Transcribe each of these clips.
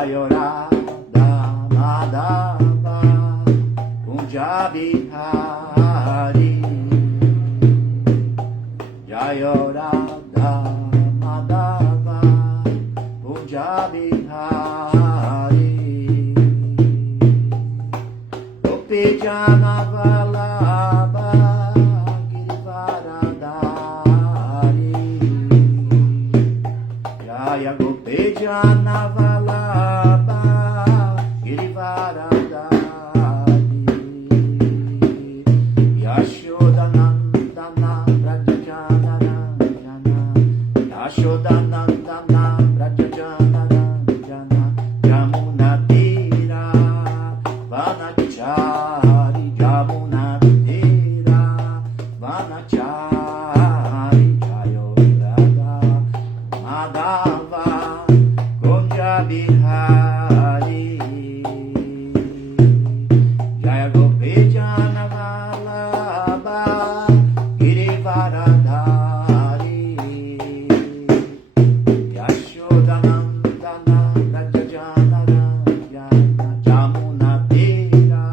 Jaya Radha Madhava Kunja Bihari Jaya Radha Madhava Kunja Bihari Gopi Jana Vallabha Girivaradhari Jaya Gopi Jana Vallabha Girivaradhari Yashodanandana Brajajana Ranjana Yashodanandana Brajajana Ranjana Jamuna Tira Vanachari Jamuna Tira Vanachari Jaya Radha Madhava Kunja Bihari Jaya Gopi Jana Vallabha Girivaradhari Yashodanandana Brajajana Ranjana Jamuna Tira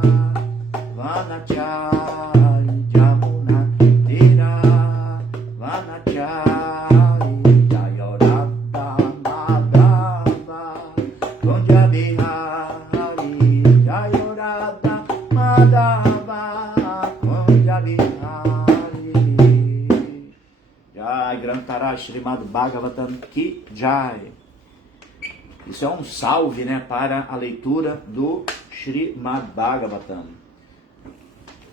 Vanachari Jamuna Tira Vanachari Jaya Radha Madhava Kunja Bihari Jaya Radha Madhava Kunja Bihari Jai Grantara Srimad Bhagavatam Ki Jai. Isso é um salve, né, para a leitura do Srimad Bhagavatam.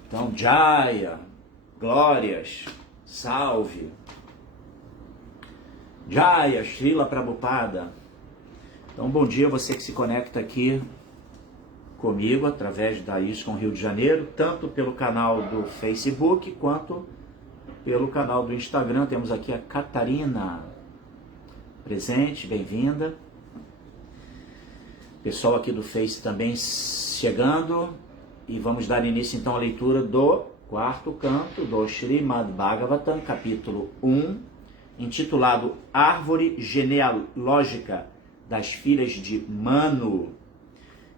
Então, Jaya, glórias, salve. Jaya, Srila Prabhupada. Então, bom dia você que se conecta aqui comigo através da ISKCON Rio de Janeiro, tanto pelo canal do Facebook quanto pelo canal do Instagram. Temos aqui a Catarina presente, bem-vinda. Pessoal aqui do Face também chegando. E vamos dar início então à leitura do quarto canto do Srimad Bhagavatam, capítulo 1, intitulado Árvore Genealógica das Filhas de Manu.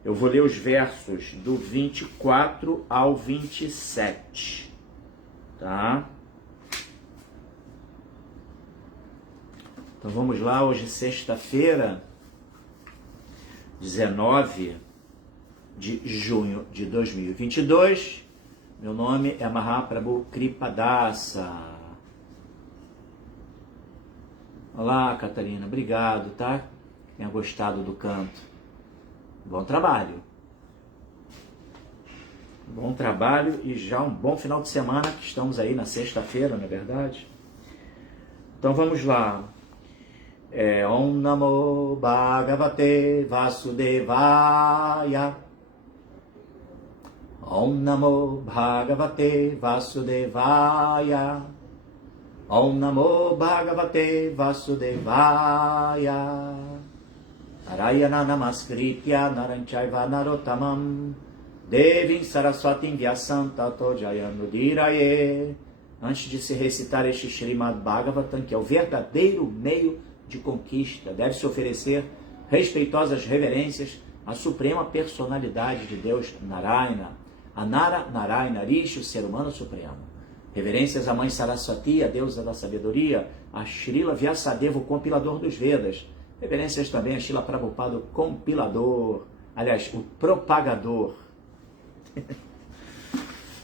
Eu vou ler os versos do 24 ao 27, tá? Então vamos lá, hoje é sexta-feira, 19 de junho de 2022. Meu nome é Mahaprabhu Kripadasa. Olá, Catarina, obrigado, tá? Tenha gostado do canto. Bom trabalho. Bom trabalho e já um bom final de semana, que estamos aí na sexta-feira, não é verdade? Então vamos lá. Om Namo Bhagavate Vasudevaya. Om Namo Bhagavate Vasudevaya. Om Namo Bhagavate Vasudevaya. Narayana Namaskritya Naranchaiva Narottamam Devim Saraswatim Vyasam Tato Jayanudiraye. Antes de se recitar este Srimad Bhagavatam, que é o verdadeiro meio de conquista, deve-se oferecer respeitosas reverências à suprema personalidade de Deus, Narayana, a Nara Narayana Rishi, o ser humano supremo. Reverências à Mãe Saraswati, a deusa da sabedoria, a Srila Vyasadeva, o compilador dos Vedas. Reverências também a Srila Prabhupada, o compilador, aliás, o propagador.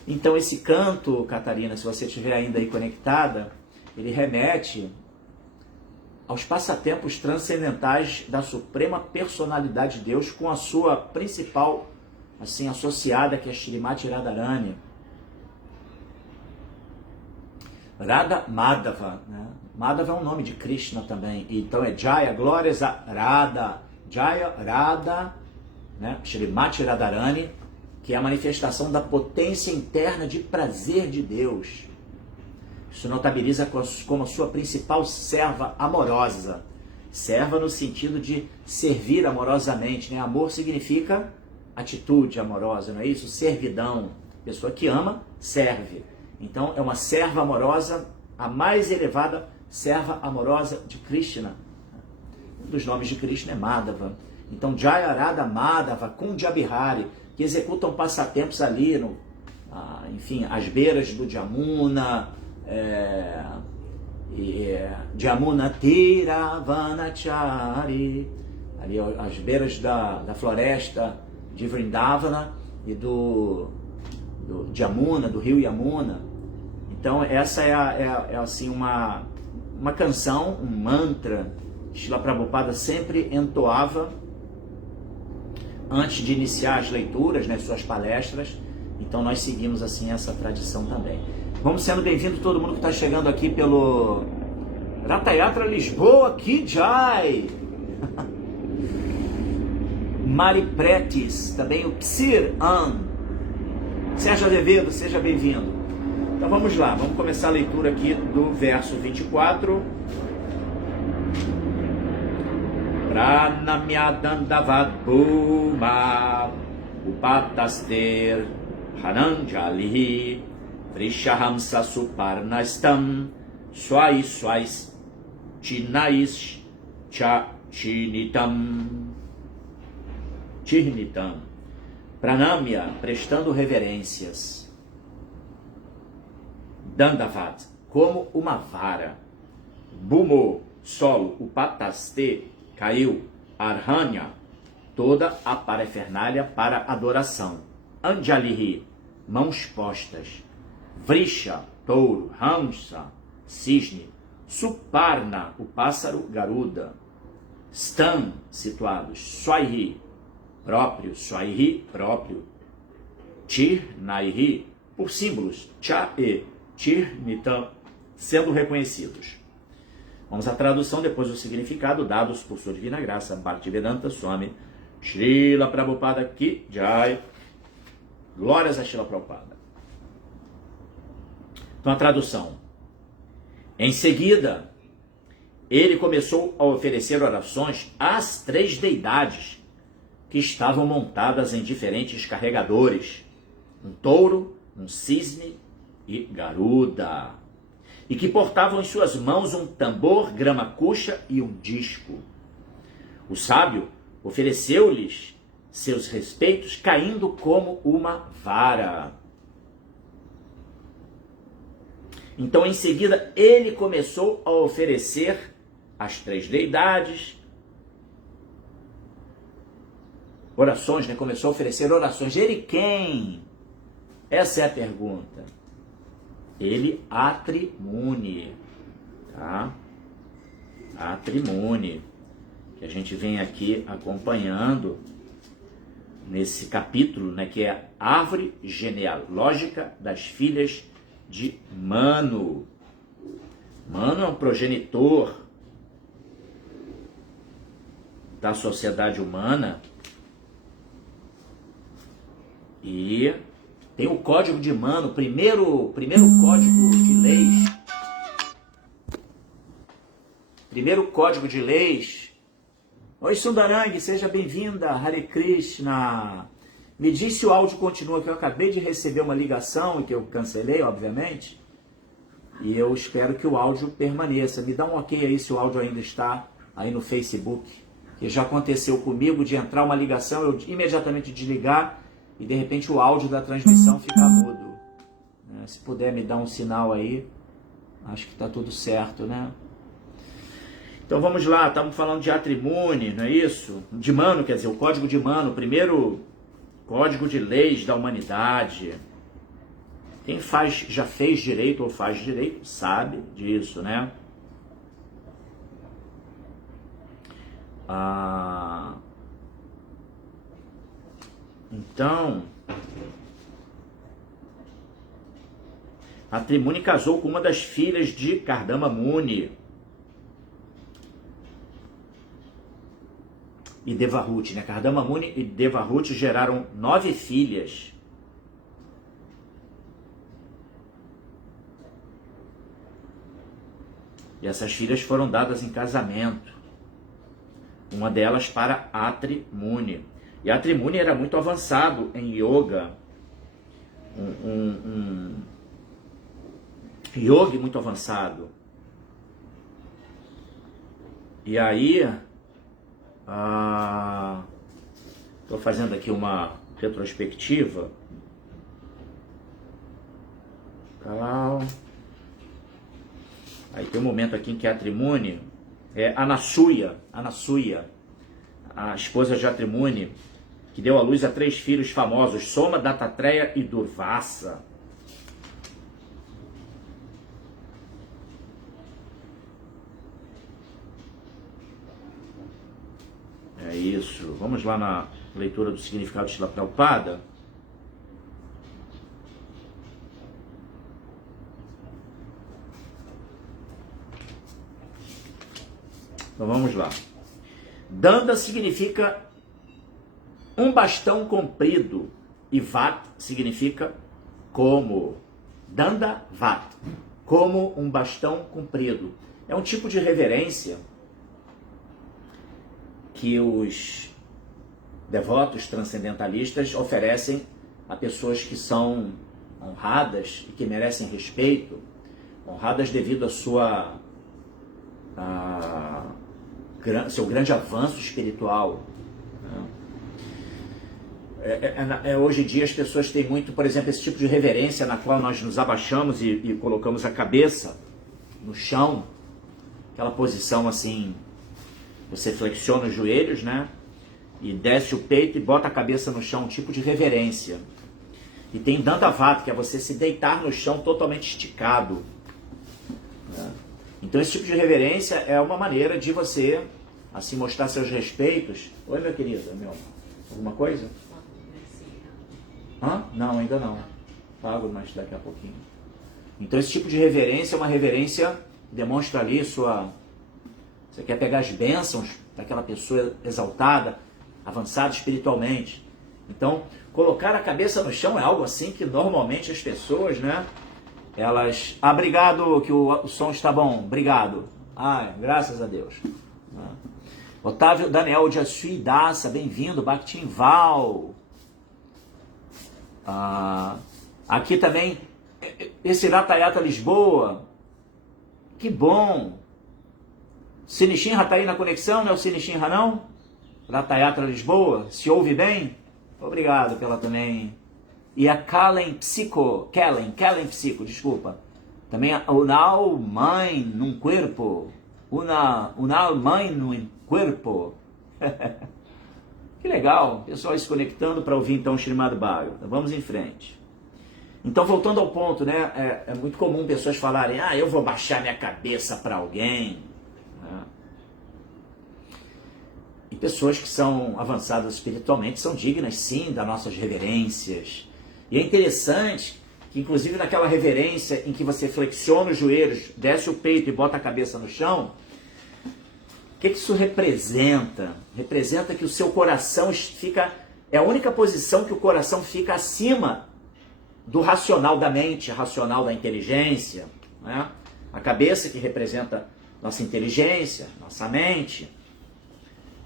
Então esse canto, Catarina, se você estiver ainda aí conectada, ele remete aos passatempos transcendentais da suprema personalidade de Deus, com a sua principal, assim, associada, que é Shrimati Radharani. Radha Madhava, né? Madhava é um nome de Krishna também, então é Jaya, glórias a Radha, Jaya Radha, né? Shrimati Radharani, que é a manifestação da potência interna de prazer de Deus. Isso notabiliza como a sua principal serva amorosa. Serva no sentido de servir amorosamente, né? Amor significa atitude amorosa, não é isso? Servidão. Pessoa que ama, serve. Então é uma serva amorosa, a mais elevada serva amorosa de Krishna. Um dos nomes de Krishna é Madhava. Então, Jayarada Madhava, Kunjabihari, que executam passatempos ali, enfim, às beiras do Jamuna, Jamuna Tiravanachari, ali às beiras da floresta de Vrindavana e do Jamuna, do rio Yamuna. Então essa é assim uma canção, um mantra que Srila Prabhupada sempre entoava antes de iniciar as leituras, né, suas palestras. Então nós seguimos assim essa tradição também. Vamos sendo bem-vindos todo mundo que está chegando aqui pelo Ratayatra Lisboa, que jai! Mari Pretes, também o Psir An. Sérgio Azevedo, seja bem-vindo. Então vamos lá, vamos começar a leitura aqui do verso 24. Pranamyadandavad Bhuma Upataster Hananjali Vrishahamsa Suparnastam Swai Swais Chinais Chinitam Pranamya, prestando reverências. Dandavad, como uma vara. Bhumo, solo. Upataste, caiu. Arhanya, toda a parafernália para adoração. Anjalihi, mãos postas. Vrisha, touro. Hamsa, cisne. Suparna, o pássaro Garuda. Stan, situados. Swaihi, próprio. Swaihi, próprio. Tirnaihi, por símbolos. Cha e Tirnitam, sendo reconhecidos. Vamos à tradução, depois do significado, dados por sua divina graça, Bhaktivedanta Swami Srila Prabhupada Ki Jai. Glórias a Srila Prabhupada. Então a tradução. Em seguida, ele começou a oferecer orações às 3 deidades que estavam montadas em diferentes carregadores, um touro, um cisne e Garuda, e que portavam em suas mãos um tambor, grama-cuxa e um disco. O sábio ofereceu-lhes seus respeitos, caindo como uma vara. Então, em seguida, ele começou a oferecer às 3 deidades orações, né? Começou a oferecer orações. Ele quem? Essa é a pergunta. Ele, Atri Muni, tá? Atri Muni, que a gente vem aqui acompanhando nesse capítulo, né, que é a árvore genealógica das filhas de Manu. Manu é um progenitor da sociedade humana e tem o Código de Manu, primeiro código de leis. Primeiro código de leis. Oi, Sundarang, seja bem-vinda. Hare Krishna. Me diz se o áudio continua, que eu acabei de receber uma ligação e que eu cancelei, obviamente. E eu espero que o áudio permaneça. Me dá um ok aí se o áudio ainda está aí no Facebook. Que já aconteceu comigo de entrar uma ligação, eu imediatamente desligar e de repente o áudio da transmissão fica mudo. Se puder me dar um sinal aí, acho que está tudo certo, né? Então vamos lá, estamos falando de Atri Muni, não é isso? De Manu, quer dizer, o Código de Manu, o primeiro código de leis da humanidade. Quem já fez direito ou faz direito sabe disso, né? Então, Atri Muni casou com uma das filhas de Kardama Muni e Devahuti, né? Kardama Muni e Devahuti geraram 9 filhas. E essas filhas foram dadas em casamento. Uma delas para Atri Muni. E Atri Muni era muito avançado em yoga. Um yogi muito avançado. E aí, Estou fazendo aqui uma retrospectiva. Aí tem um momento aqui em que a Atrimune, Anasuya, a esposa de Atrimune, que deu à luz a 3 filhos famosos, Soma, Dattatreya e Durvasa. É isso. Vamos lá na leitura do significado de Srila Prabhupada. Então vamos lá. Danda significa um bastão comprido e Vat significa como. Danda Vat, como um bastão comprido. É um tipo de reverência que os devotos transcendentalistas oferecem a pessoas que são honradas e que merecem respeito, honradas devido à seu grande avanço espiritual. Hoje em dia as pessoas têm muito, por exemplo, esse tipo de reverência na qual nós nos abaixamos e colocamos a cabeça no chão, aquela posição assim, você flexiona os joelhos, né? E desce o peito e bota a cabeça no chão, um tipo de reverência. E tem Dandavata, que é você se deitar no chão totalmente esticado. Então esse tipo de reverência é uma maneira de você, assim, mostrar seus respeitos. Oi, meu querido, alguma coisa? Não, ainda não. Pago, mas daqui a pouquinho. Então esse tipo de reverência é uma reverência que demonstra ali você quer pegar as bênçãos daquela pessoa exaltada, avançada espiritualmente. Então, colocar a cabeça no chão é algo assim que normalmente as pessoas, né? Elas... obrigado, que o som está bom. Obrigado. Graças a Deus. Otávio Daniel de Asuidassa, bem-vindo. Bactinval. Aqui também, esse Ratayata Lisboa. Que bom. Sinishinra está aí na conexão, não é o Sinishinra não? Ratayatra Lisboa, se ouve bem? Obrigado pela também. E a Kellen Psico, desculpa. Também a Unal Mãe num Corpo. Unal Mãe num Corpo. Que legal, pessoal se conectando para ouvir então o Srimad Bhagavatam. Vamos em frente. Então, voltando ao ponto, né? É muito comum pessoas falarem, eu vou baixar minha cabeça para alguém. E pessoas que são avançadas espiritualmente são dignas, sim, das nossas reverências. E é interessante que, inclusive, naquela reverência em que você flexiona os joelhos, desce o peito e bota a cabeça no chão, o que isso representa? Representa que o seu coração fica... É a única posição que o coração fica acima do racional da mente, racional da inteligência. Né? A cabeça, que representa nossa inteligência, nossa mente,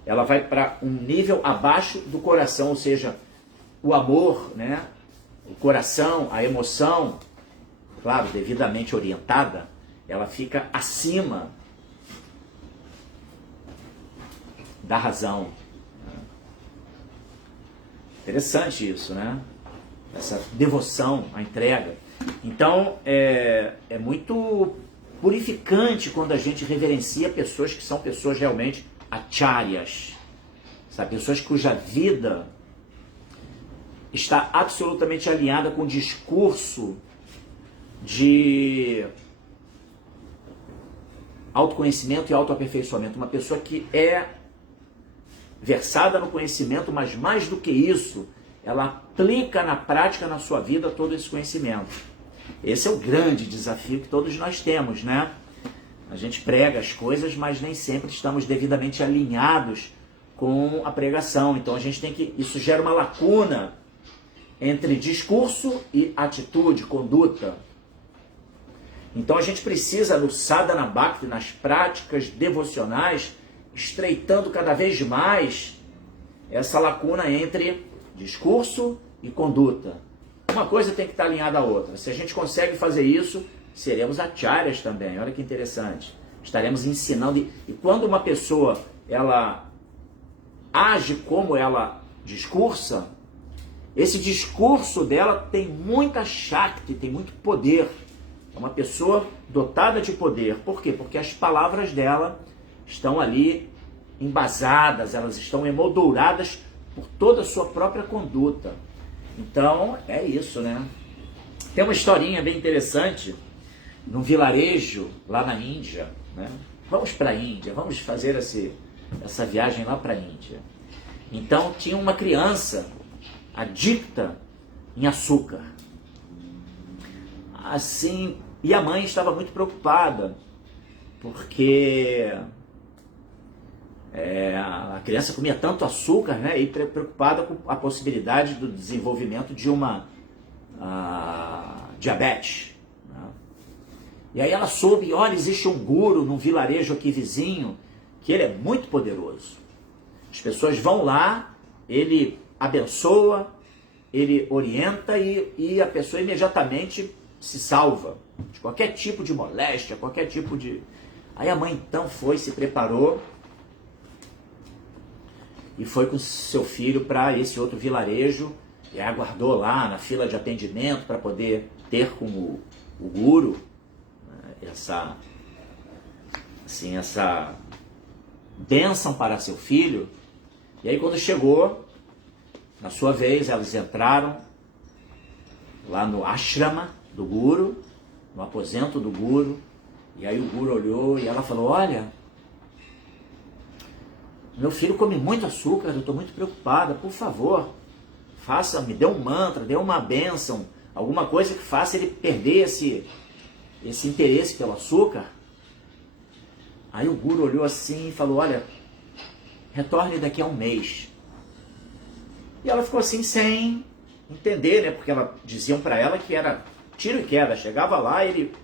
ela vai para um nível abaixo do coração, ou seja, o amor, né? O coração, a emoção, claro, devidamente orientada, ela fica acima da razão. Interessante isso, né? Essa devoção, a entrega. Então, é muito purificante quando a gente reverencia pessoas que são pessoas realmente acharyas, sabe? Pessoas cuja vida está absolutamente alinhada com o discurso de autoconhecimento e autoaperfeiçoamento. Uma pessoa que é versada no conhecimento, mas mais do que isso, ela aplica na prática, na sua vida, todo esse conhecimento. Esse é o grande desafio que todos nós temos, né? A gente prega as coisas, mas nem sempre estamos devidamente alinhados com a pregação. Então a gente tem que... Isso gera uma lacuna entre discurso e atitude, conduta. Então a gente precisa, no Sadhana Bhakti, nas práticas devocionais, estreitando cada vez mais essa lacuna entre discurso e conduta. Uma coisa tem que estar alinhada à outra. Se a gente consegue fazer isso, seremos acharyas também. Olha que interessante. Estaremos ensinando. E quando uma pessoa ela age como ela discursa, esse discurso dela tem muita Shakti, tem muito poder. É uma pessoa dotada de poder. Por quê? Porque as palavras dela estão ali embasadas, elas estão emolduradas por toda a sua própria conduta. Então, é isso, né? Tem uma historinha bem interessante, num vilarejo lá na Índia, né? Vamos para a Índia, vamos fazer essa viagem lá para a Índia. Então, tinha uma criança adicta em açúcar. Assim, e a mãe estava muito preocupada, porque a criança comia tanto açúcar, né, e preocupada com a possibilidade do desenvolvimento de uma diabetes. Né? E aí ela soube, olha, existe um guru num vilarejo aqui vizinho, que ele é muito poderoso. As pessoas vão lá, ele abençoa, ele orienta e a pessoa imediatamente se salva de qualquer tipo de moléstia, qualquer tipo de... Aí a mãe então foi, se preparou e foi com seu filho para esse outro vilarejo e aguardou lá na fila de atendimento para poder ter com o guru, né, essa bênção para seu filho. E aí quando chegou, na sua vez, elas entraram lá no ashrama do guru, no aposento do guru, e aí o guru olhou e ela falou, olha, meu filho come muito açúcar, eu estou muito preocupada, por favor, me dê um mantra, dê uma bênção, alguma coisa que faça ele perder esse interesse pelo açúcar. Aí o guru olhou assim e falou, olha, retorne daqui a um mês. E ela ficou assim sem entender, né? Porque diziam para ela que era tiro e queda. Chegava lá e ele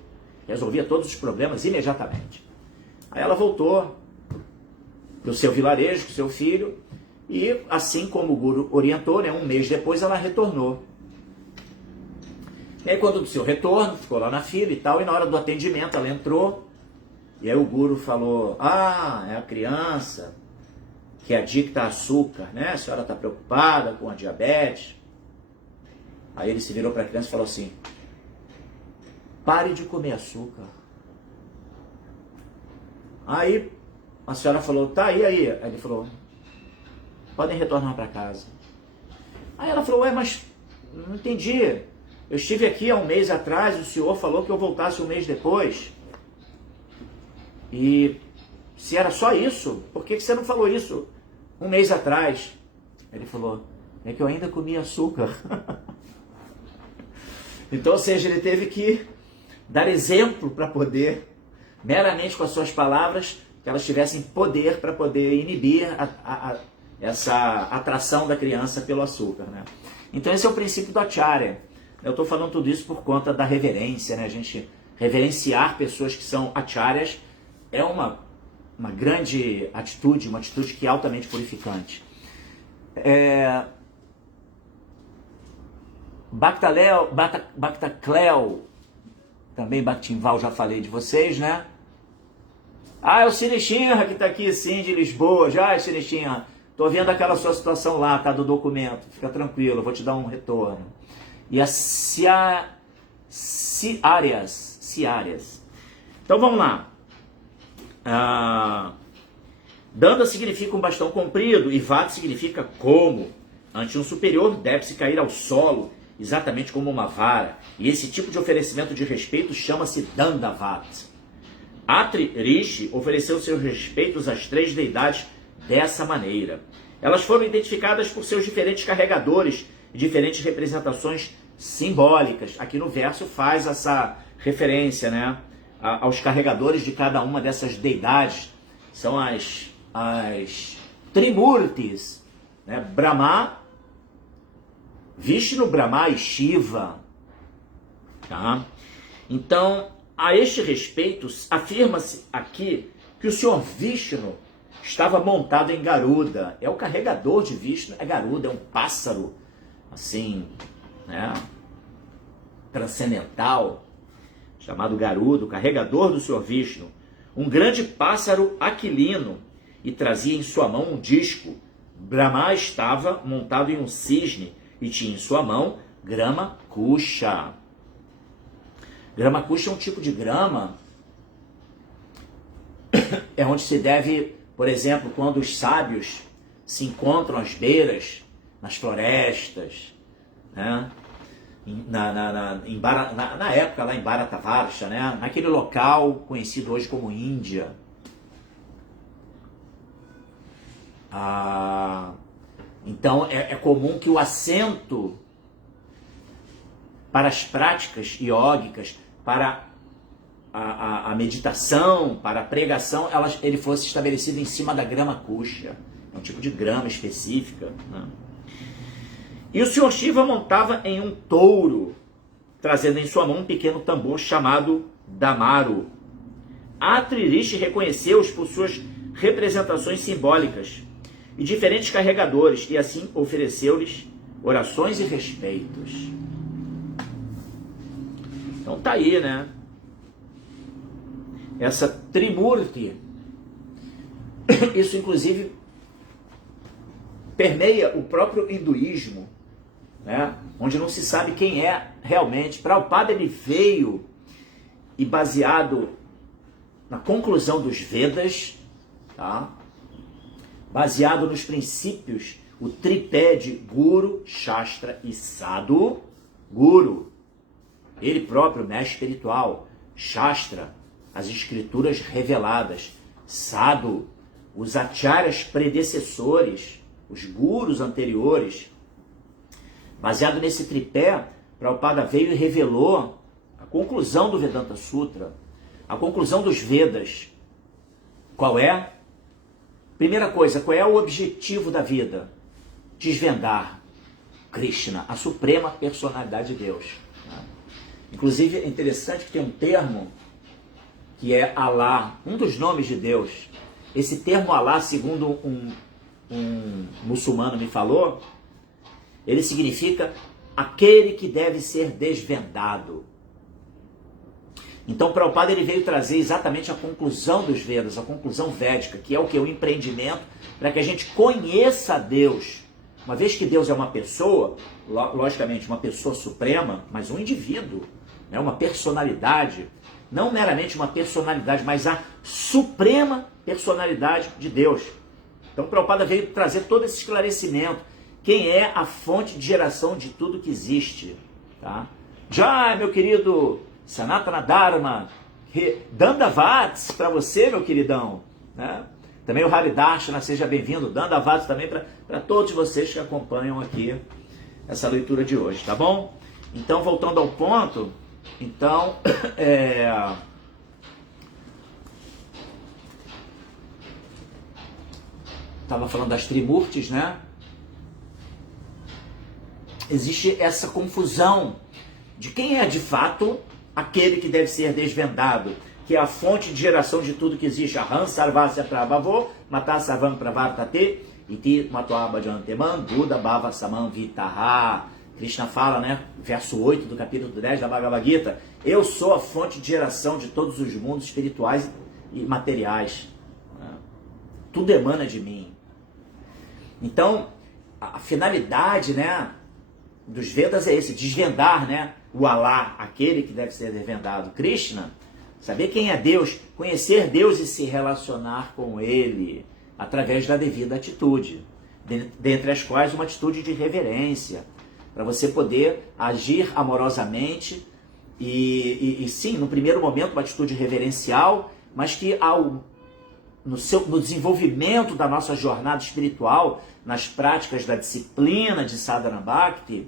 resolvia todos os problemas imediatamente. Aí ela voltou para o seu vilarejo com seu filho e, assim como o guru orientou, né, um mês depois ela retornou. E aí quando do seu retorno, ficou lá na fila e tal, e na hora do atendimento ela entrou e aí o guru falou, é a criança que é adicta a açúcar, né? A senhora está preocupada com a diabetes. Aí ele se virou para a criança e falou assim, pare de comer açúcar. Aí a senhora falou, tá, e aí? Aí ele falou, podem retornar para casa. Aí ela falou, mas não entendi. Eu estive aqui há um mês atrás, o senhor falou que eu voltasse um mês depois. E se era só isso, por que você não falou isso um mês atrás? Ele falou, é que eu ainda comia açúcar. Então, ou seja, ele teve que dar exemplo para poder, meramente com as suas palavras, que elas tivessem poder para poder inibir essa atração da criança pelo açúcar. Né? Então esse é o princípio do Acharya. Eu estou falando tudo isso por conta da reverência, né? A gente reverenciar pessoas que são Acharyas é uma grande atitude, uma atitude que é altamente purificante. Bhakta Cleo, também Bhaktinval, já falei de vocês, né? É o Sinishinha que está aqui, sim, de Lisboa. Já, Sinishinha, estou vendo aquela sua situação lá, tá, do documento. Fica tranquilo, eu vou te dar um retorno. E a Ciárias. Então vamos lá. Danda significa um bastão comprido e Vata significa como. Ante um superior deve-se cair ao solo, exatamente como uma vara. E esse tipo de oferecimento de respeito chama-se Dandavat. Atri Rishi ofereceu seus respeitos às três deidades dessa maneira. Elas foram identificadas por seus diferentes carregadores e diferentes representações simbólicas. Aqui no verso faz essa referência, né, aos carregadores de cada uma dessas deidades. São as Trimurtis, né? Brahma, Vishnu, Brahma e Shiva. Tá? Então, a este respeito, afirma-se aqui que o Senhor Vishnu estava montado em Garuda. É o carregador de Vishnu, é Garuda, é um pássaro, assim, né, transcendental, chamado Garuda, o carregador do Senhor Vishnu. Um grande pássaro aquilino, e trazia em sua mão um disco, Brahma estava montado em um cisne e tinha em sua mão grama kusha. Grama kusha é um tipo de grama, é onde se deve, por exemplo, quando os sábios se encontram às beiras, nas florestas, né? Na época lá em Bharatavarsha, né? Naquele local conhecido hoje como Índia. Então é comum que o assento para as práticas iógicas, para a meditação, para a pregação, ele fosse estabelecido em cima da grama kusha. É um tipo de grama específica, né? E o Senhor Shiva montava em um touro, trazendo em sua mão um pequeno tambor chamado Damaru. Atri Rishi reconheceu-os por suas representações simbólicas e diferentes carregadores, e assim ofereceu-lhes orações e respeitos. Então tá aí, né? Essa Trimurti, isso inclusive permeia o próprio hinduísmo, né? Onde não se sabe quem é realmente. Prabhupada, ele veio e baseado na conclusão dos Vedas, tá? Baseado nos princípios, o tripé de Guru, Shastra e Sadhu. Guru, ele próprio, mestre espiritual. Shastra, as escrituras reveladas. Sadhu, os acharyas predecessores, os gurus anteriores. Baseado nesse tripé, Prabhupada veio e revelou a conclusão do Vedanta Sutra, a conclusão dos Vedas. Qual é? Primeira coisa, qual é o objetivo da vida? Desvendar Krishna, a suprema personalidade de Deus. Inclusive é interessante que tem um termo que é Allah, um dos nomes de Deus. Esse termo Allah, segundo um muçulmano me falou, ele significa aquele que deve ser desvendado. Então, Prabhupada, ele veio trazer exatamente a conclusão dos Vedas, a conclusão védica, que é o que? O empreendimento para que a gente conheça a Deus. Uma vez que Deus é uma pessoa, logicamente uma pessoa suprema, mas um indivíduo, né? Uma personalidade, não meramente uma personalidade, mas a suprema personalidade de Deus. Então, Prabhupada veio trazer todo esse esclarecimento. Quem é a fonte de geração de tudo que existe? Tá? Já, meu querido Sanatana Dharma, Dandavats para você, meu queridão. Né? Também o Haridarshana, seja bem-vindo. Dandavats também para todos vocês que acompanham aqui essa leitura de hoje, tá bom? Então, voltando ao ponto, então, estava falando das Trimurtis, né? Existe essa confusão de quem é de fato aquele que deve ser desvendado, que é a fonte de geração de tudo que existe. Aham sarvasya prabhavo, mata sarvam pravartate, iti matoaba janteman, Buddha bhava samam vitaha. Krishna fala, né? Verso 8 do capítulo 10 da Bhagavad Gita. Eu sou a fonte de geração de todos os mundos espirituais e materiais. Tudo emana de mim. Então, a finalidade, né, dos Vedas é esse, desvendar, né, o Allah, aquele que deve ser desvendado. Krishna, saber quem é Deus, conhecer Deus e se relacionar com Ele através da devida atitude, dentre as quais uma atitude de reverência, para você poder agir amorosamente e sim, no primeiro momento uma atitude reverencial, mas que no desenvolvimento da nossa jornada espiritual, nas práticas da disciplina de Sadhana Bhakti,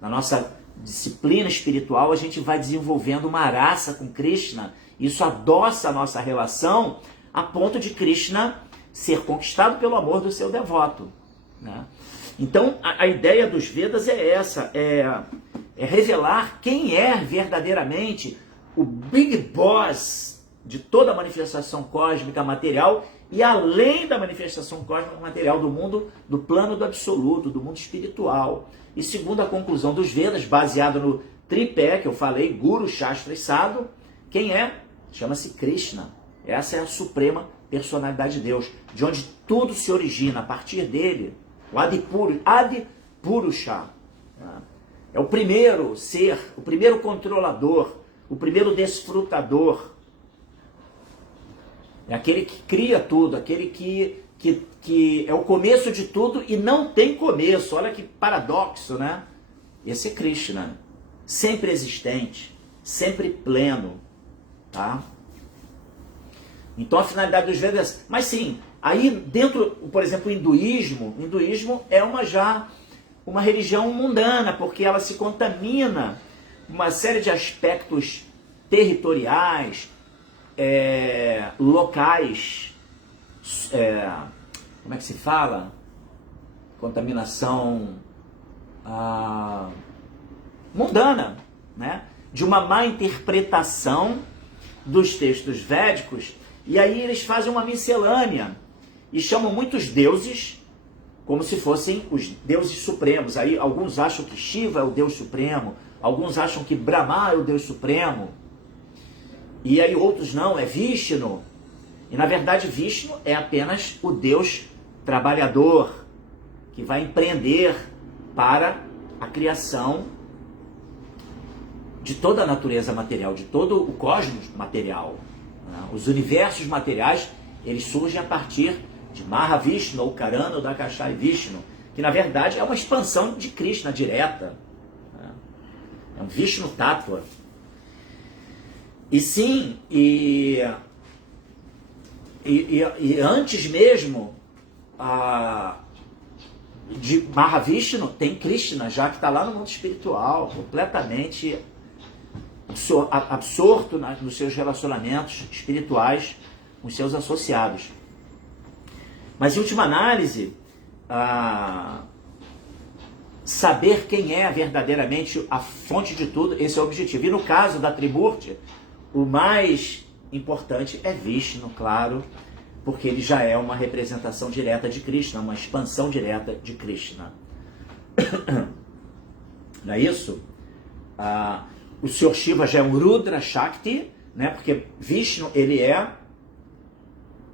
na nossa disciplina espiritual, a gente vai desenvolvendo uma raça com Krishna. Isso adoça a nossa relação a ponto de Krishna ser conquistado pelo amor do seu devoto, né? Então, a ideia dos Vedas é essa, é revelar quem é verdadeiramente o Big Boss de toda a manifestação cósmica material e além da manifestação cósmica material do mundo, do plano do absoluto, do mundo espiritual. E segundo a conclusão dos Vedas, baseado no tripé que eu falei, Guru, Shastra e Sadhu, quem é? Chama-se Krishna. Essa é a suprema personalidade de Deus, de onde tudo se origina. A partir dele, O Adi Purusha. É o primeiro ser, o primeiro controlador, o primeiro desfrutador. É aquele que cria tudo, aquele que é o começo de tudo e não tem começo. Olha que paradoxo, né? Esse é Krishna, sempre existente, sempre pleno, tá? Então a finalidade dos Vedas, mas sim, aí dentro, por exemplo, o hinduísmo é uma religião mundana, porque ela se contamina uma série de aspectos territoriais, locais, como é que se fala? Contaminação mundana, né? De uma má interpretação dos textos védicos, e aí eles fazem uma miscelânea e chamam muitos deuses como se fossem os deuses supremos. Aí alguns acham que Shiva é o Deus Supremo, alguns acham que Brahma é o Deus Supremo, e aí outros não, é Vishnu. E na verdade Vishnu é apenas o Deus trabalhador, que vai empreender para a criação de toda a natureza material, de todo o cosmos material. Os universos materiais, eles surgem a partir de Mahavishnu, ou Karana, ou Dakashai Vishnu, que na verdade é uma expansão de Krishna direta. É um Vishnu Tattva. E sim, e antes mesmo de Mahavishnu tem Krishna, já que está lá no mundo espiritual, completamente absorto nos seus relacionamentos espirituais com seus associados. Mas em última análise, saber quem é verdadeiramente a fonte de tudo, esse é o objetivo. E no caso da Trimurti, o mais importante é Vishnu, claro, porque ele já é uma representação direta de Krishna, uma expansão direta de Krishna. Não é isso? O Sr. Shiva já é um Rudra Shakti, né? Porque Vishnu, ele é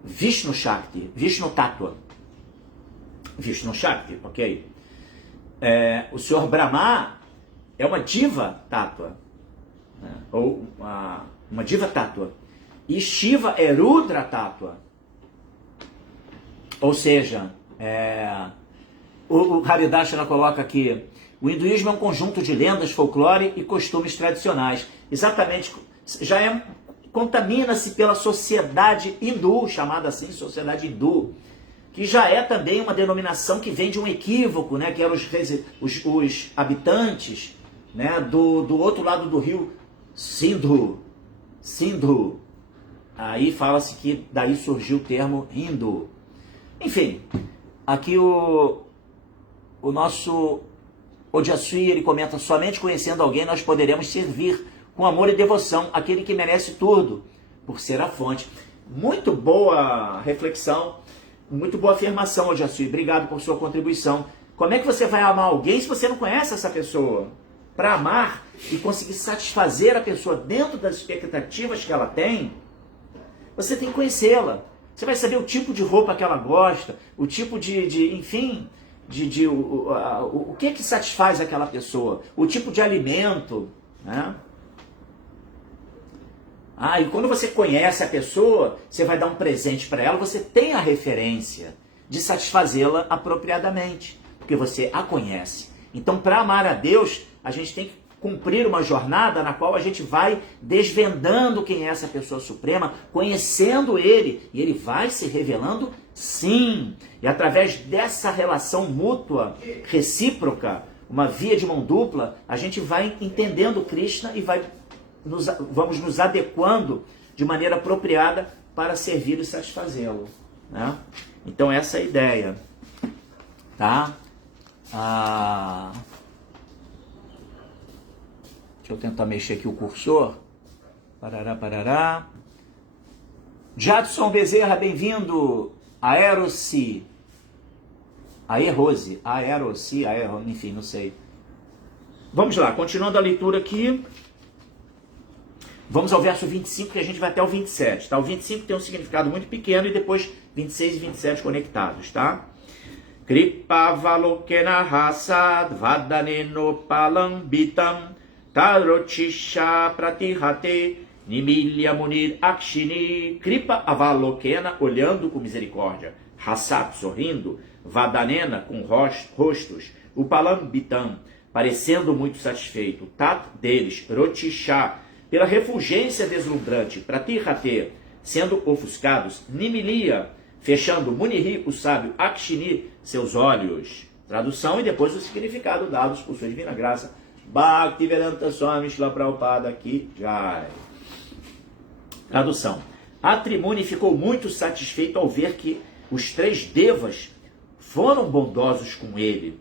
Vishnu Shakti, Vishnu Tattva. Vishnu Shakti, ok? O Sr. Brahma é uma Diva Tattva, né? Ou uma Diva Tattva. E Shiva é Rudra Tattva. Ou seja, o Haridashara coloca aqui: o hinduísmo é um conjunto de lendas, folclore e costumes tradicionais. Exatamente, contamina-se pela sociedade hindu, chamada assim, sociedade hindu, que já é também uma denominação que vem de um equívoco, né, que eram os habitantes, né, do outro lado do rio Sindhu. Aí fala-se que daí surgiu o termo hindu. Enfim, aqui o nosso Odyasui, ele comenta: somente conhecendo alguém nós poderemos servir com amor e devoção aquele que merece tudo, por ser a fonte. Muito boa reflexão, muito boa afirmação, Odyasui. Obrigado por sua contribuição. Como é que você vai amar alguém se você não conhece essa pessoa? Para amar e conseguir satisfazer a pessoa dentro das expectativas que ela tem, você tem que conhecê-la. Você vai saber o tipo de roupa que ela gosta, o tipo enfim, o que satisfaz aquela pessoa, o tipo de alimento, né? E quando você conhece a pessoa, você vai dar um presente para ela, você tem a referência de satisfazê-la apropriadamente, porque você a conhece. Então, para amar a Deus, a gente tem que cumprir uma jornada na qual a gente vai desvendando quem é essa pessoa suprema, conhecendo ele, e ele vai se revelando, sim. E através dessa relação mútua, recíproca, uma via de mão dupla, a gente vai entendendo Krishna e vamos nos adequando de maneira apropriada para servir e satisfazê-lo, né? Então essa é a ideia, tá? Deixa eu tentar mexer aqui o cursor. Parará. Jadson Bezerra, bem-vindo. Aeroci, enfim, não sei. Vamos lá, continuando a leitura aqui. Vamos ao verso 25, que a gente vai até o 27, tá? O 25 tem um significado muito pequeno e depois 26 e 27 conectados, tá? Kripa Valokena Hasad Vadaneno Palambitam Tarochisha Pratihate Nimilya Munir Akshini. Kripa Avalokena, olhando com misericórdia, Hasad, sorrindo, Vadanena, com rostos, o Palambitam, parecendo muito satisfeito, Tat, deles, Rotisha, pela refulgência deslumbrante, Pratihate, sendo ofuscados, Nimilya, fechando, Muniri, o sábio, Akshini, seus olhos. Tradução e depois o significado dados por sua divina graça. Bhaktivedanta Swami Srila Prabhupada aqui, Jai. Tradução. Atrimuni ficou muito satisfeito ao ver que os 3 devas foram bondosos com ele.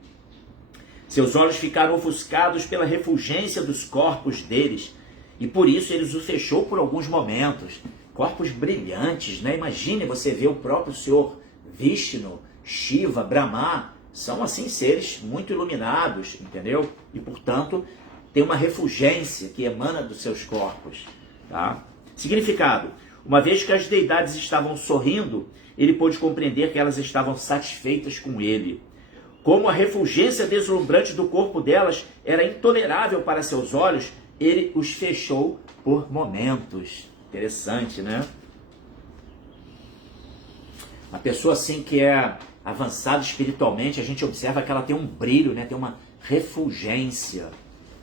Seus olhos ficaram ofuscados pela refulgência dos corpos deles, e por isso ele os fechou por alguns momentos. Corpos brilhantes, né? Imagine você ver o próprio Senhor Vishnu, Shiva, Brahma, são assim seres muito iluminados, entendeu? E portanto tem uma refulgência que emana dos seus corpos, tá? Significado: uma vez que as deidades estavam sorrindo, ele pôde compreender que elas estavam satisfeitas com ele. Como a refulgência deslumbrante do corpo delas era intolerável para seus olhos, ele os fechou por momentos. Interessante, né? A pessoa assim que é avançada espiritualmente, a gente observa que ela tem um brilho, né? Tem uma refulgência.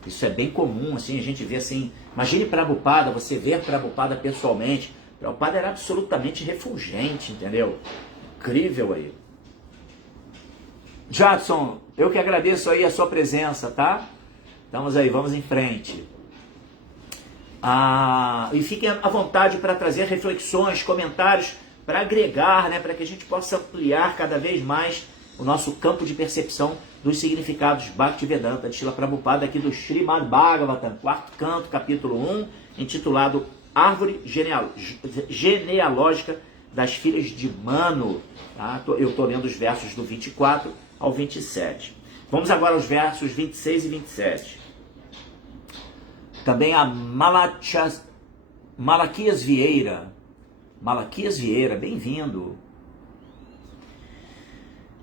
Isso é bem comum, assim, a gente vê assim. Imagine Prabhupada, você ver Prabhupada pessoalmente. Prabhupada era absolutamente refulgente, entendeu? Incrível aí. Jadson, eu que agradeço aí a sua presença, tá? Estamos aí, vamos em frente. E fiquem à vontade para trazer reflexões, comentários, para agregar, né, para que a gente possa ampliar cada vez mais o nosso campo de percepção dos significados Bhaktivedanta de Srila Prabhupada, aqui do Srimad Bhagavatam, 4º canto, capítulo 1, intitulado Árvore Genealógica das Filhas de Manu. Tá? Eu estou lendo os versos do 24 ao 27. Vamos agora aos versos 26 e 27. Também a Malaquias Vieira. Malaquias Vieira, bem-vindo.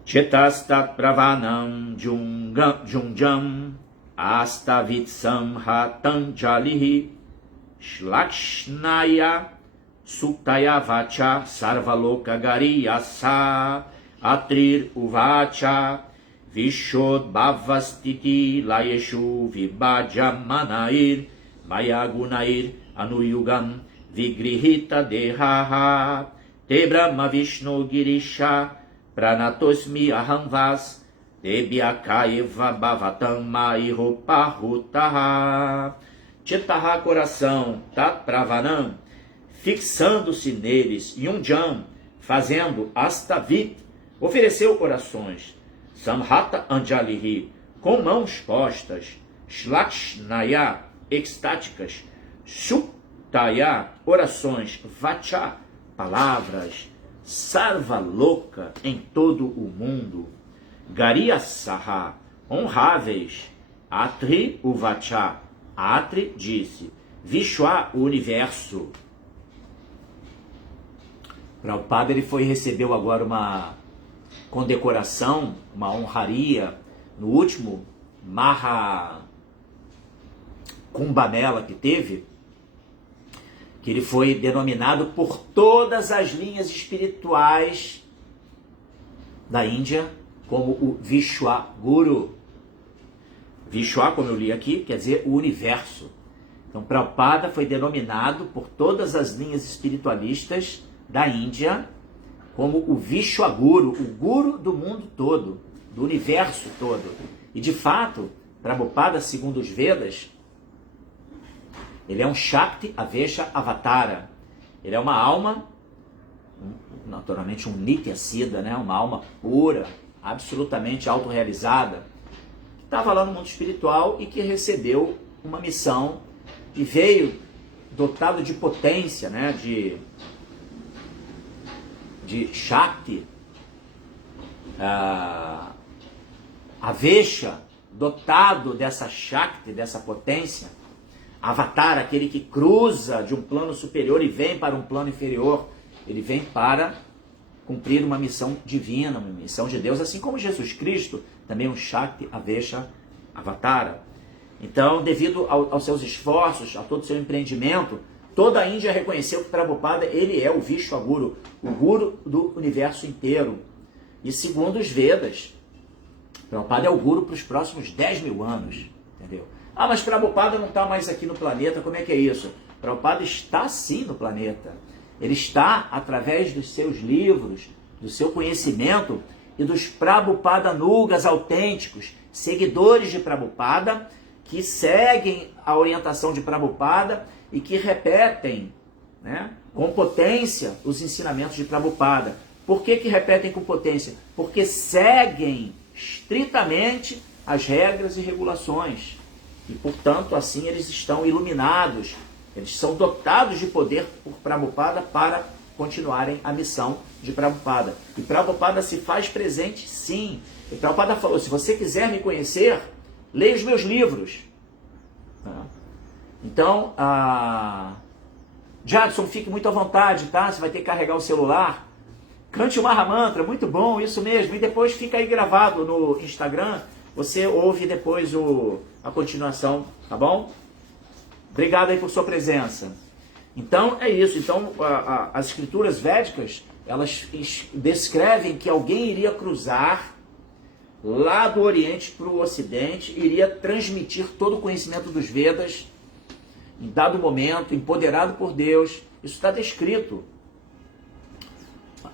Chetastat pravanam junjam astavitsam hatanjalihi shlakshnaya suktaya vacha sarvaloka gariyasa atrir uvacha Vishod Bhavastiti Layeshu Vibhaja Manair Mayagunair Anuyugam Vigrihita Dehaha Te Brahma Vishnu Girisha Pranatosmi Ahamvas Te Byakaeva Bhavatam Maiho Pahutaha Chetaha coração, Tat Pravanam, fixando-se neles, Yunjam, fazendo Astavit, ofereceu orações. Samhata Anjalihi, com mãos postas, Shlakshnaya, extáticas, Shuktaya, orações, Vacha, palavras, Sarvaloka, em todo o mundo, Gariyasaha, honráveis, Atri Uvacha, Atri disse, Vishwa, o universo. Prabhupada ele recebeu agora uma condecoração, uma honraria, no último Maha Kumbhamela que teve, que ele foi denominado por todas as linhas espirituais da Índia como o Vishwaguru. Vishwa, como eu li aqui, quer dizer o universo. Então Prabhupada foi denominado por todas as linhas espiritualistas da Índia como o Vishwaguru, o guru do mundo todo, do universo todo. E de fato, Prabhupada, segundo os Vedas, ele é um Shakti Avesha Avatara. Ele é uma alma, naturalmente um Nitya Siddha, né? Uma alma pura, absolutamente autorrealizada, que estava lá no mundo espiritual e que recebeu uma missão e veio dotado de potência, né? de Shakti, Avesha, dotado dessa Shakti, dessa potência. Avatar, aquele que cruza de um plano superior e vem para um plano inferior, ele vem para cumprir uma missão divina, uma missão de Deus, assim como Jesus Cristo, também um Shakti Avesha Avatara. Então, devido aos seus esforços, a todo o seu empreendimento, toda a Índia reconheceu que Prabhupada, ele é o Vishwaguru, o Guru do universo inteiro. E segundo os Vedas, Prabhupada é o Guru para os próximos 10 mil anos, entendeu? Ah, mas Prabhupada não está mais aqui no planeta, como é que é isso? Prabhupada está sim no planeta. Ele está, através dos seus livros, do seu conhecimento e dos Prabhupada Nugas autênticos, seguidores de Prabhupada, que seguem a orientação de Prabhupada e que repetem, né, com potência os ensinamentos de Prabhupada. Por que repetem com potência? Porque seguem estritamente as regras e regulações. E, portanto, assim eles estão iluminados, eles são dotados de poder por Prabhupada para continuarem a missão de Prabhupada. E Prabhupada se faz presente, sim. E Prabhupada falou, se você quiser me conhecer, leia os meus livros. Então, Jadson, fique muito à vontade, tá? Você vai ter que carregar o celular. Cante o Mahamantra, muito bom, isso mesmo. E depois fica aí gravado no Instagram. Você ouve depois a continuação, tá bom? Obrigado aí por sua presença. Então, é isso. Então, as escrituras védicas, elas descrevem que alguém iria cruzar lá do Oriente para o Ocidente, iria transmitir todo o conhecimento dos Vedas, em dado momento, empoderado por Deus. Isso está descrito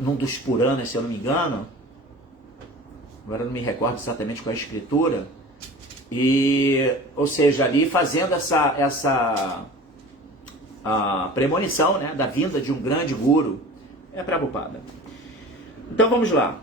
num dos Puranas, se eu não me engano. Agora eu não me recordo exatamente qual é a escritura. Ou seja, ali fazendo essa premonição, né, da vinda de um grande guru. É Prabhupada. Então vamos lá.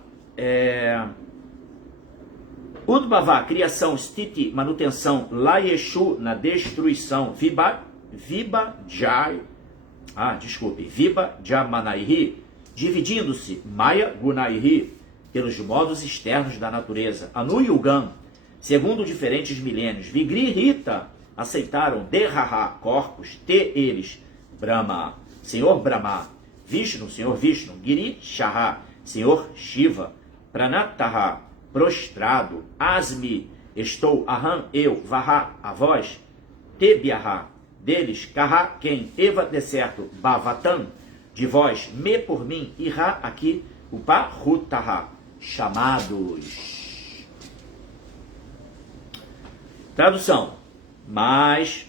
Udbhava, criação, Sthiti, manutenção, Layeshu, na destruição, Vibhajamanaihi, dividindo-se, Maya Gunaihi, pelos modos externos da natureza. Anuyugam, segundo diferentes milênios, Vigri Rita, aceitaram Dehaha, corpos, eles, Brahma, Senhor Brahma, Vishnu, Senhor Vishnu, Giri Shaha, Senhor Shiva, Pranataha, prostrado, Asmi, estou, Aham, eu, Vaha, a voz, Tebyaha, deles, Kaha, quem, Eva, de certo, Bhavatan, de vós, me por mim, Iha, aqui, Upahutaha, chamados. Tradução. Mas,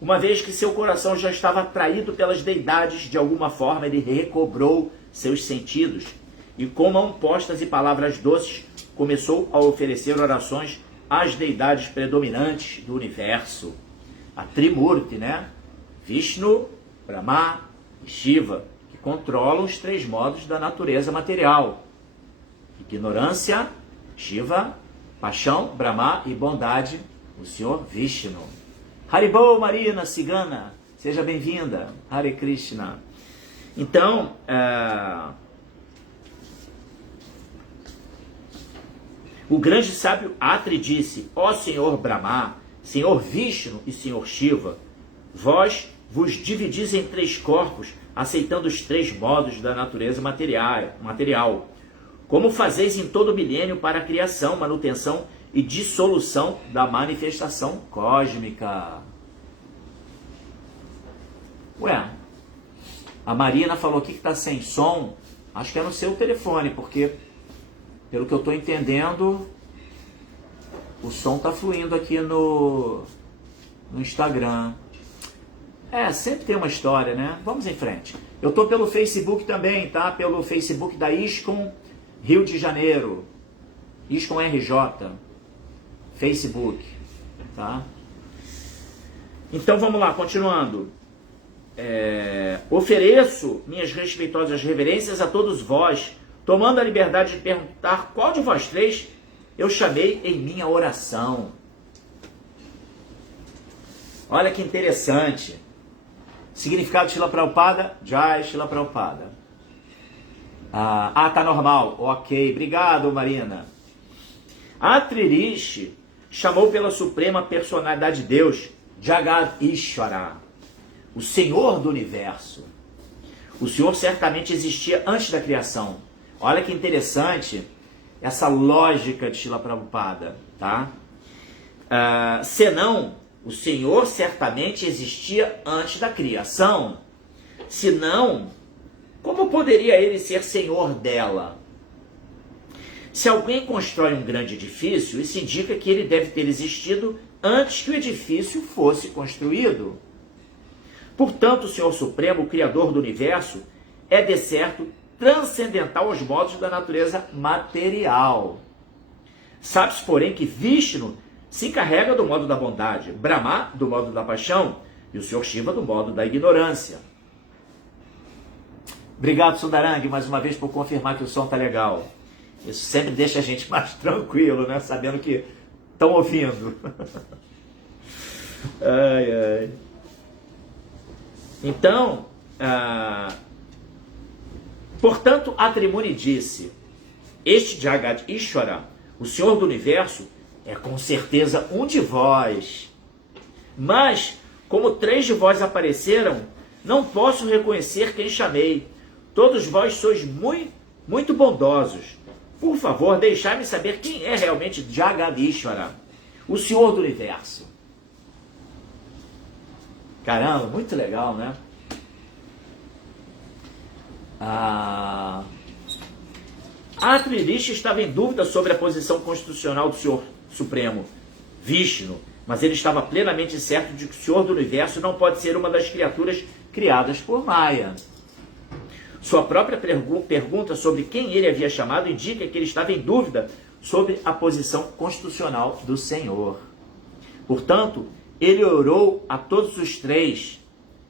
uma vez que seu coração já estava atraído pelas deidades, de alguma forma ele recobrou seus sentidos e, com mãos postas e palavras doces, começou a oferecer orações às deidades predominantes do universo. A Trimurti, né? Vishnu, Brahma e Shiva, que controlam os três modos da natureza material. Ignorância, Shiva, paixão, Brahma e bondade, o Senhor Vishnu. Haribol, Marina, cigana, seja bem-vinda. Hare Krishna. Então, o grande sábio Atri disse, ó Senhor Brahma, Senhor Vishnu e Senhor Shiva, vós vos dividis em três corpos, aceitando os três modos da natureza material. Como fazeis em todo milênio para a criação, manutenção e dissolução da manifestação cósmica. Ué, a Marina falou aqui que está sem som. Acho que é no seu telefone, porque, pelo que eu estou entendendo, o som está fluindo aqui no Instagram. Sempre tem uma história, né? Vamos em frente. Eu estou pelo Facebook também, tá? Pelo Facebook da ISKCON Rio de Janeiro. ISKCON RJ. Facebook, tá? Então vamos lá, continuando. Ofereço minhas respeitosas reverências a todos vós, tomando a liberdade de perguntar qual de vós três eu chamei em minha oração. Olha que interessante. Significado de Srila Prabhupada? Jai Srila Prabhupada. Tá normal. Ok, obrigado, Marina. Atri Rishi chamou pela suprema personalidade de Deus, Jagad Ishvara, o Senhor do Universo. O Senhor certamente existia antes da criação, Olha que interessante essa lógica de Śrīla Prabhupada, tá? Senão, o Senhor certamente existia antes da criação. Senão, como poderia ele ser senhor dela? Se alguém constrói um grande edifício, isso indica que ele deve ter existido antes que o edifício fosse construído. Portanto, o Senhor Supremo, o Criador do Universo, é de certo transcendental aos modos da natureza material. Sabe-se, porém, que Vishnu se encarrega do modo da bondade, Brahma do modo da paixão e o Senhor Shiva do modo da ignorância. Obrigado, Sundarang, mais uma vez por confirmar que o som tá legal. Isso sempre deixa a gente mais tranquilo, né? Sabendo que estão ouvindo. Ai, ai. Então, portanto, Atrimuni disse, este Jagat Ishvara, o Senhor do Universo, é com certeza um de vós. Mas, como 3 de vós apareceram, não posso reconhecer quem chamei. Todos vós sois muito bondosos. Por favor, deixai-me saber quem é realmente Jagadishvara, o Senhor do Universo. Caramba, muito legal, né? Atririshi estava em dúvida sobre a posição constitucional do Senhor Supremo, Vishnu, mas ele estava plenamente certo de que o Senhor do Universo não pode ser uma das criaturas criadas por Maya. Sua própria pergunta sobre quem ele havia chamado indica que ele estava em dúvida sobre a posição constitucional do Senhor. Portanto, ele orou a todos os 3,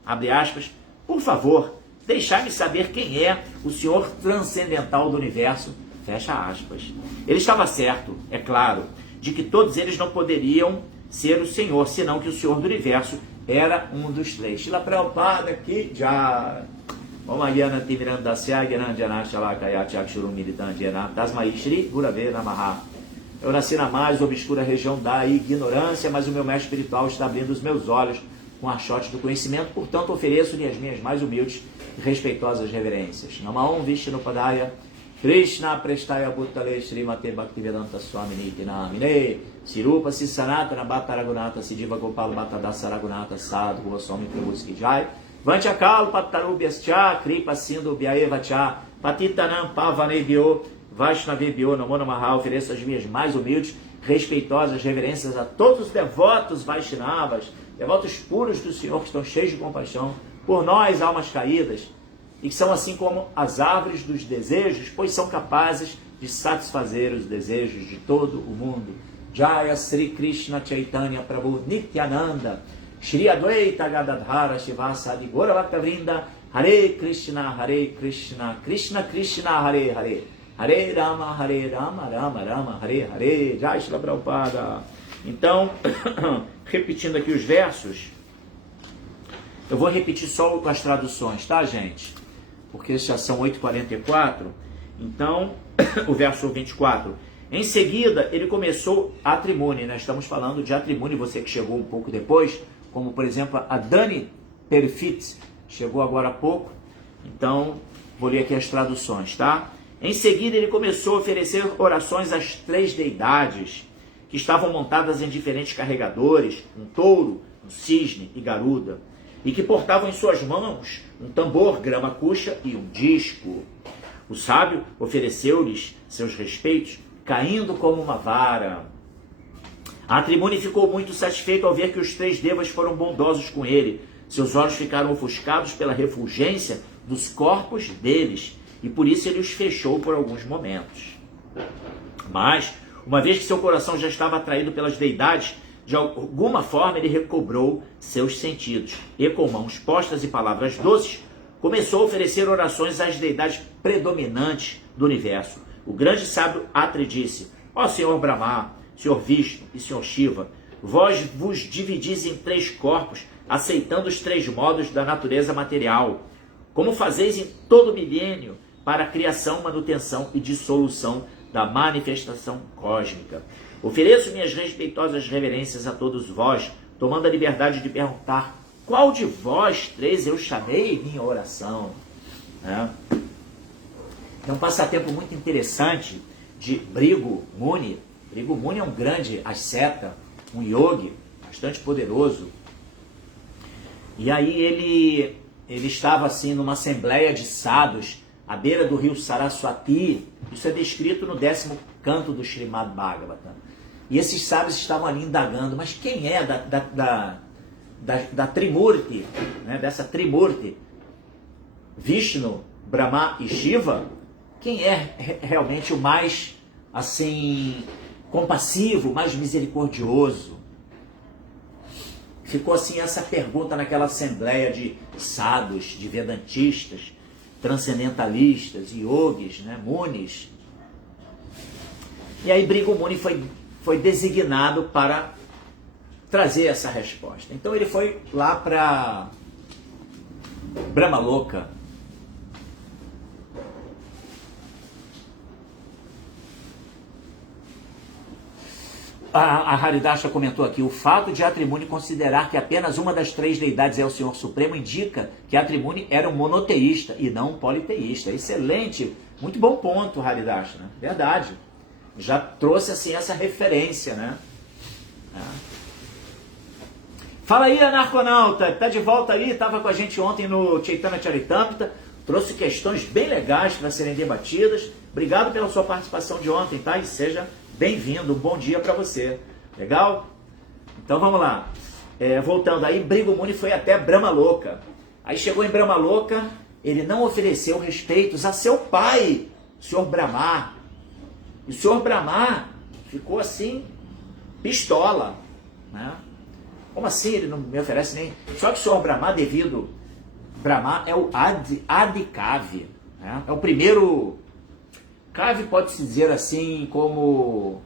abre aspas, por favor, deixai-me saber quem é o Senhor transcendental do universo, fecha aspas. Ele estava certo, é claro, de que todos eles não poderiam ser o Senhor, senão que o Senhor do universo era um dos 3. Śrīla Prabhupada aqui já... Eu nasci na mais obscura região da ignorância, mas o meu mestre espiritual está abrindo os meus olhos com a archote do conhecimento, portanto ofereço-lhe as minhas mais humildes e respeitosas reverências. Namaon Vishnupadaya Krishna Prestaya Bhutale Srimate Bhaktivedanta Swami Niti Namine Sirupa Sisanatana Bhattaragunata Sidiva Gopal Bhattadasa Ragunata Sadhu Goswami Prabhuski Jai Vanchakal Pattarubhyascha Kripa Sindhu Bhyaevacha Patitanam Pavanebhyo Vaishnavebhyo Namo Namaha. Ofereço as minhas mais humildes, respeitosas reverências a todos os devotos Vaishnavas, devotos puros do Senhor que estão cheios de compaixão por nós, almas caídas, e que são assim como as árvores dos desejos, pois são capazes de satisfazer os desejos de todo o mundo. Jaya Sri Krishna Chaitanya Prabhu Nityananda Shri Advaita Gadadhara Shivasadi Gauravata Vrinda Hare Krishna Krishna Krishna Hare Hare Hare Rama Rama Rama Hare Hare. Jai Śrīla Prabhupada. Então, repetindo aqui os versos, eu vou repetir só as traduções, tá, gente? Porque já são 8h44. Então, o verso 24. Em seguida, ele começou Atrimuni, né? Estamos falando de Atrimuni, você que chegou um pouco depois, como por exemplo a Dani Perfit, chegou agora há pouco. Então, vou ler aqui as traduções, tá? Em seguida, ele começou a oferecer orações às 3 deidades, que estavam montadas em diferentes carregadores, um touro, um cisne e garuda, e que portavam em suas mãos um tambor, grama-cuxa e um disco. O sábio ofereceu-lhes seus respeitos, caindo como uma vara. Atrimuni ficou muito satisfeito ao ver que os 3 devas foram bondosos com ele. Seus olhos ficaram ofuscados pela refulgência dos corpos deles, e por isso ele os fechou por alguns momentos. Mas, uma vez que seu coração já estava atraído pelas deidades, de alguma forma ele recobrou seus sentidos, e com mãos postas e palavras doces, começou a oferecer orações às deidades predominantes do universo. O grande sábio Atri disse: ó Senhor Brahma, Senhor Vishnu e Senhor Shiva, vós vos dividis em 3 corpos, aceitando os 3 modos da natureza material, como fazeis em todo milênio para a criação, manutenção e dissolução da manifestação cósmica. Ofereço minhas respeitosas reverências a todos vós, tomando a liberdade de perguntar qual de vós 3 eu chamei em minha oração. É um passatempo muito interessante de Brigu Muni. Brigu Muni é um grande asceta, um yogi, bastante poderoso. E aí ele estava assim numa assembleia de sadhus à beira do rio Saraswati. Isso é descrito no 10º canto do Srimad Bhagavatam. E esses sábios estavam ali indagando, mas quem é da Trimurti, né, dessa Trimurti, Vishnu, Brahma e Shiva, quem é realmente o mais, assim, compassivo, mais misericordioso? Ficou assim essa pergunta naquela assembleia de sadhus, de vedantistas, transcendentalistas, yogis, né, munis. E aí Brigu Muni foi designado para trazer essa resposta. Então ele foi lá para Brahmaloka. A Haridasha comentou aqui, o fato de Atrimuni considerar que apenas uma das 3 deidades é o Senhor Supremo indica que Atrimuni era um monoteísta e não um politeísta. Excelente, muito bom ponto, Haridasha, né? Verdade. Já trouxe assim essa referência, né? Fala aí, anarconauta, tá de volta aí, estava com a gente ontem no Chaitanya Charitamrita, trouxe questões bem legais para serem debatidas. Obrigado pela sua participação de ontem, tá? E seja bem-vindo, um bom dia para você. Legal? Então vamos lá. Voltando aí, Brigu Muni foi até Brahmaloka. Aí chegou em Brahmaloka, ele não ofereceu respeitos a seu pai, o Sr. Brahma. E o Sr. Brahma ficou assim, pistola, né? Como assim ele não me oferece nem... Só que o Sr. Brahma, devido... Brahma é o Adikavi, né? É o primeiro... Kavi pode-se dizer assim como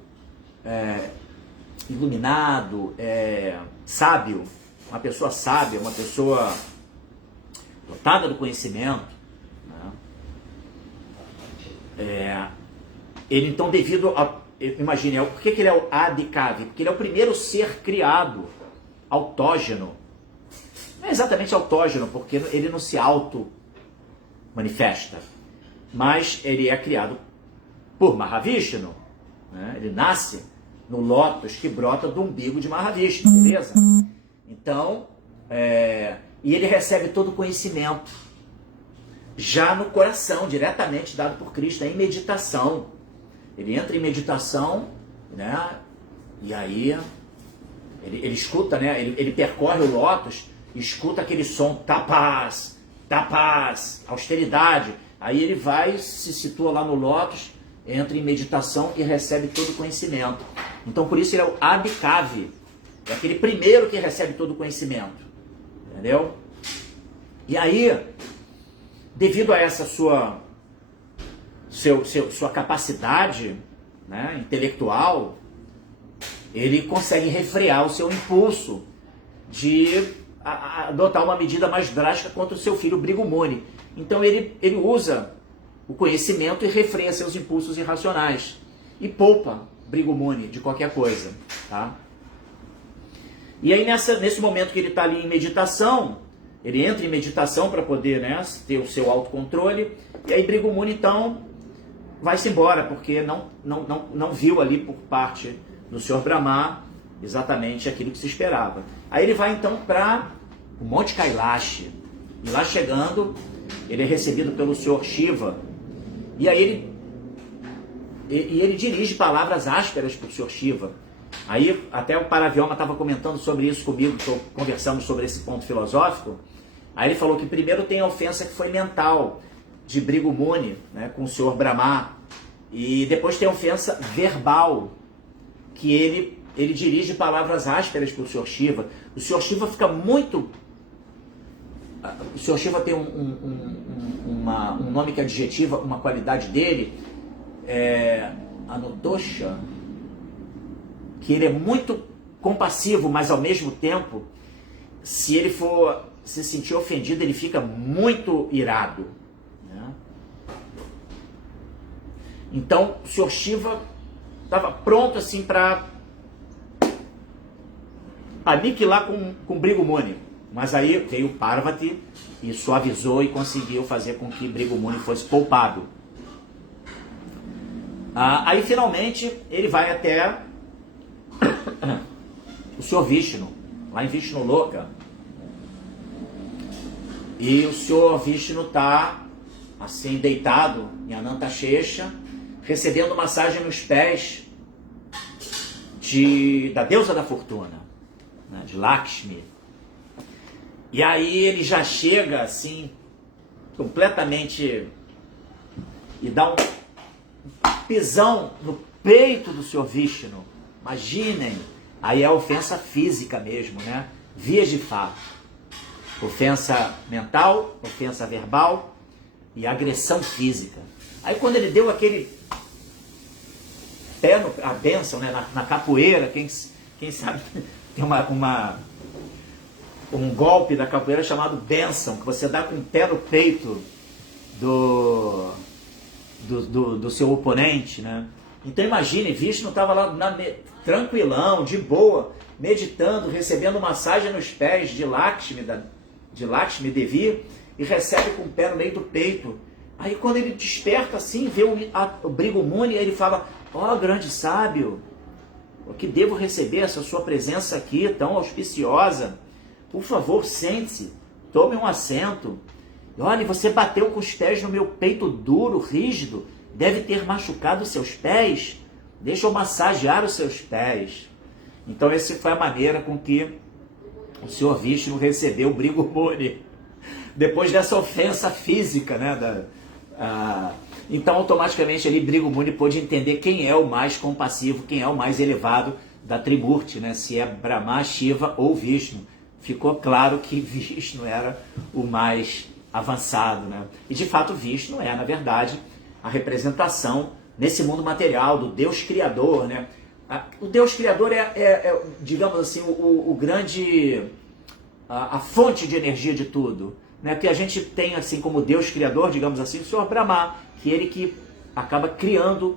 iluminado, sábio, uma pessoa sábia, uma pessoa dotada do conhecimento, né? Ele então, devido a... Imagine, por que ele é o Adikavi? Porque ele é o primeiro ser criado autógeno. Não é exatamente autógeno, porque ele não se auto-manifesta, mas ele é criado por Mahavishnu, né? Ele nasce no lótus que brota do umbigo de Mahavishnu, beleza? Então, e ele recebe todo o conhecimento já no coração, diretamente dado por Krishna, em meditação. Ele entra em meditação, né? E aí ele escuta, né? Ele percorre o lótus, escuta aquele som, tapas, tapas, austeridade. Aí ele vai, se situa lá no lótus, entra em meditação e recebe todo o conhecimento. Então, por isso ele é o Adikavi. É aquele primeiro que recebe todo o conhecimento. Entendeu? E aí, devido a essa sua capacidade, né, intelectual, ele consegue refrear o seu impulso de adotar uma medida mais drástica contra o seu filho Brigu Muni. Então ele usa o conhecimento e refreia seus impulsos irracionais e poupa Brigu Muni de qualquer coisa, tá? E aí nesse momento que ele está ali em meditação, ele entra em meditação para poder, né, ter o seu autocontrole, e aí Brigu Muni então vai-se embora, porque não viu ali por parte do Sr. Brahma exatamente aquilo que se esperava. Aí ele vai então para o Monte Kailash, e lá chegando, ele é recebido pelo Sr. Shiva, e aí ele dirige palavras ásperas para o Sr. Shiva. Aí até o Paravyoma estava comentando sobre isso comigo, conversamos sobre esse ponto filosófico. Aí ele falou que primeiro tem a ofensa que foi mental, de Brigu Muni, né, com o Sr. Brahma, e depois tem a ofensa verbal, que ele dirige palavras ásperas para o Sr. Shiva. O Sr. Shiva fica muito... O Sr. Shiva tem um nome que adjetiva uma qualidade dele, Anodosha, que ele é muito compassivo, mas ao mesmo tempo, se ele for se sentir ofendido, ele fica muito irado, né? Então, o Sr. Shiva estava pronto assim para aniquilar com Brigu Muni. Mas aí veio Parvati e suavizou e conseguiu fazer com que Brigu Muni fosse poupado. Aí finalmente ele vai até o Senhor Vishnu, lá em Vishnuluka. E o Senhor Vishnu está assim deitado em Anantashesha, recebendo massagem nos pés da deusa da fortuna, né, de Lakshmi. E aí ele já chega assim, completamente, e dá um pisão no peito do Senhor Vishnu. Imaginem, aí é ofensa física mesmo, né? Vias de fato. Ofensa mental, ofensa verbal e agressão física. Aí quando ele deu aquele pé, a bênção, né, na capoeira, quem sabe tem um golpe da capoeira chamado bênção, que você dá com o pé no peito do seu oponente, né? Então imagine, Vishnu estava lá tranquilão, de boa, meditando, recebendo massagem nos pés de Lakshmi Devi, e recebe com o pé no meio do peito. Aí quando ele desperta assim, vê o Brigu Muni, ele fala: ó, grande sábio, o que devo receber essa sua presença aqui tão auspiciosa? Por favor, sente-se, tome um assento. Olha, você bateu com os pés no meu peito duro, rígido, deve ter machucado os seus pés. Deixa eu massagear os seus pés. Então essa foi a maneira com que o Senhor Vishnu recebeu o Brigu Muni, depois dessa ofensa física, né? Então automaticamente ali Brigu Muni pôde entender quem é o mais compassivo, quem é o mais elevado da Trimurti, né? Se é Brahma, Shiva ou Vishnu. Ficou claro que Vishnu era o mais avançado, né? E de fato Vishnu é, na verdade, a representação nesse mundo material do Deus Criador, né? O Deus Criador digamos assim, o grande, a fonte de energia de tudo, né? Que a gente tem assim como Deus Criador, digamos assim, o Senhor Brahma, que ele que acaba criando,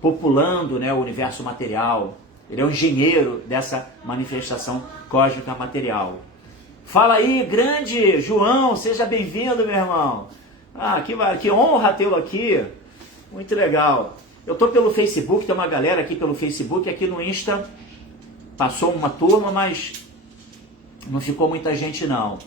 populando, né, o universo material. Ele é o engenheiro dessa manifestação cósmica material. Fala aí, grande João, seja bem-vindo, meu irmão. Que honra tê-lo aqui. Muito legal. Eu estou pelo Facebook, tem uma galera aqui pelo Facebook, aqui no Insta passou uma turma, mas não ficou muita gente não.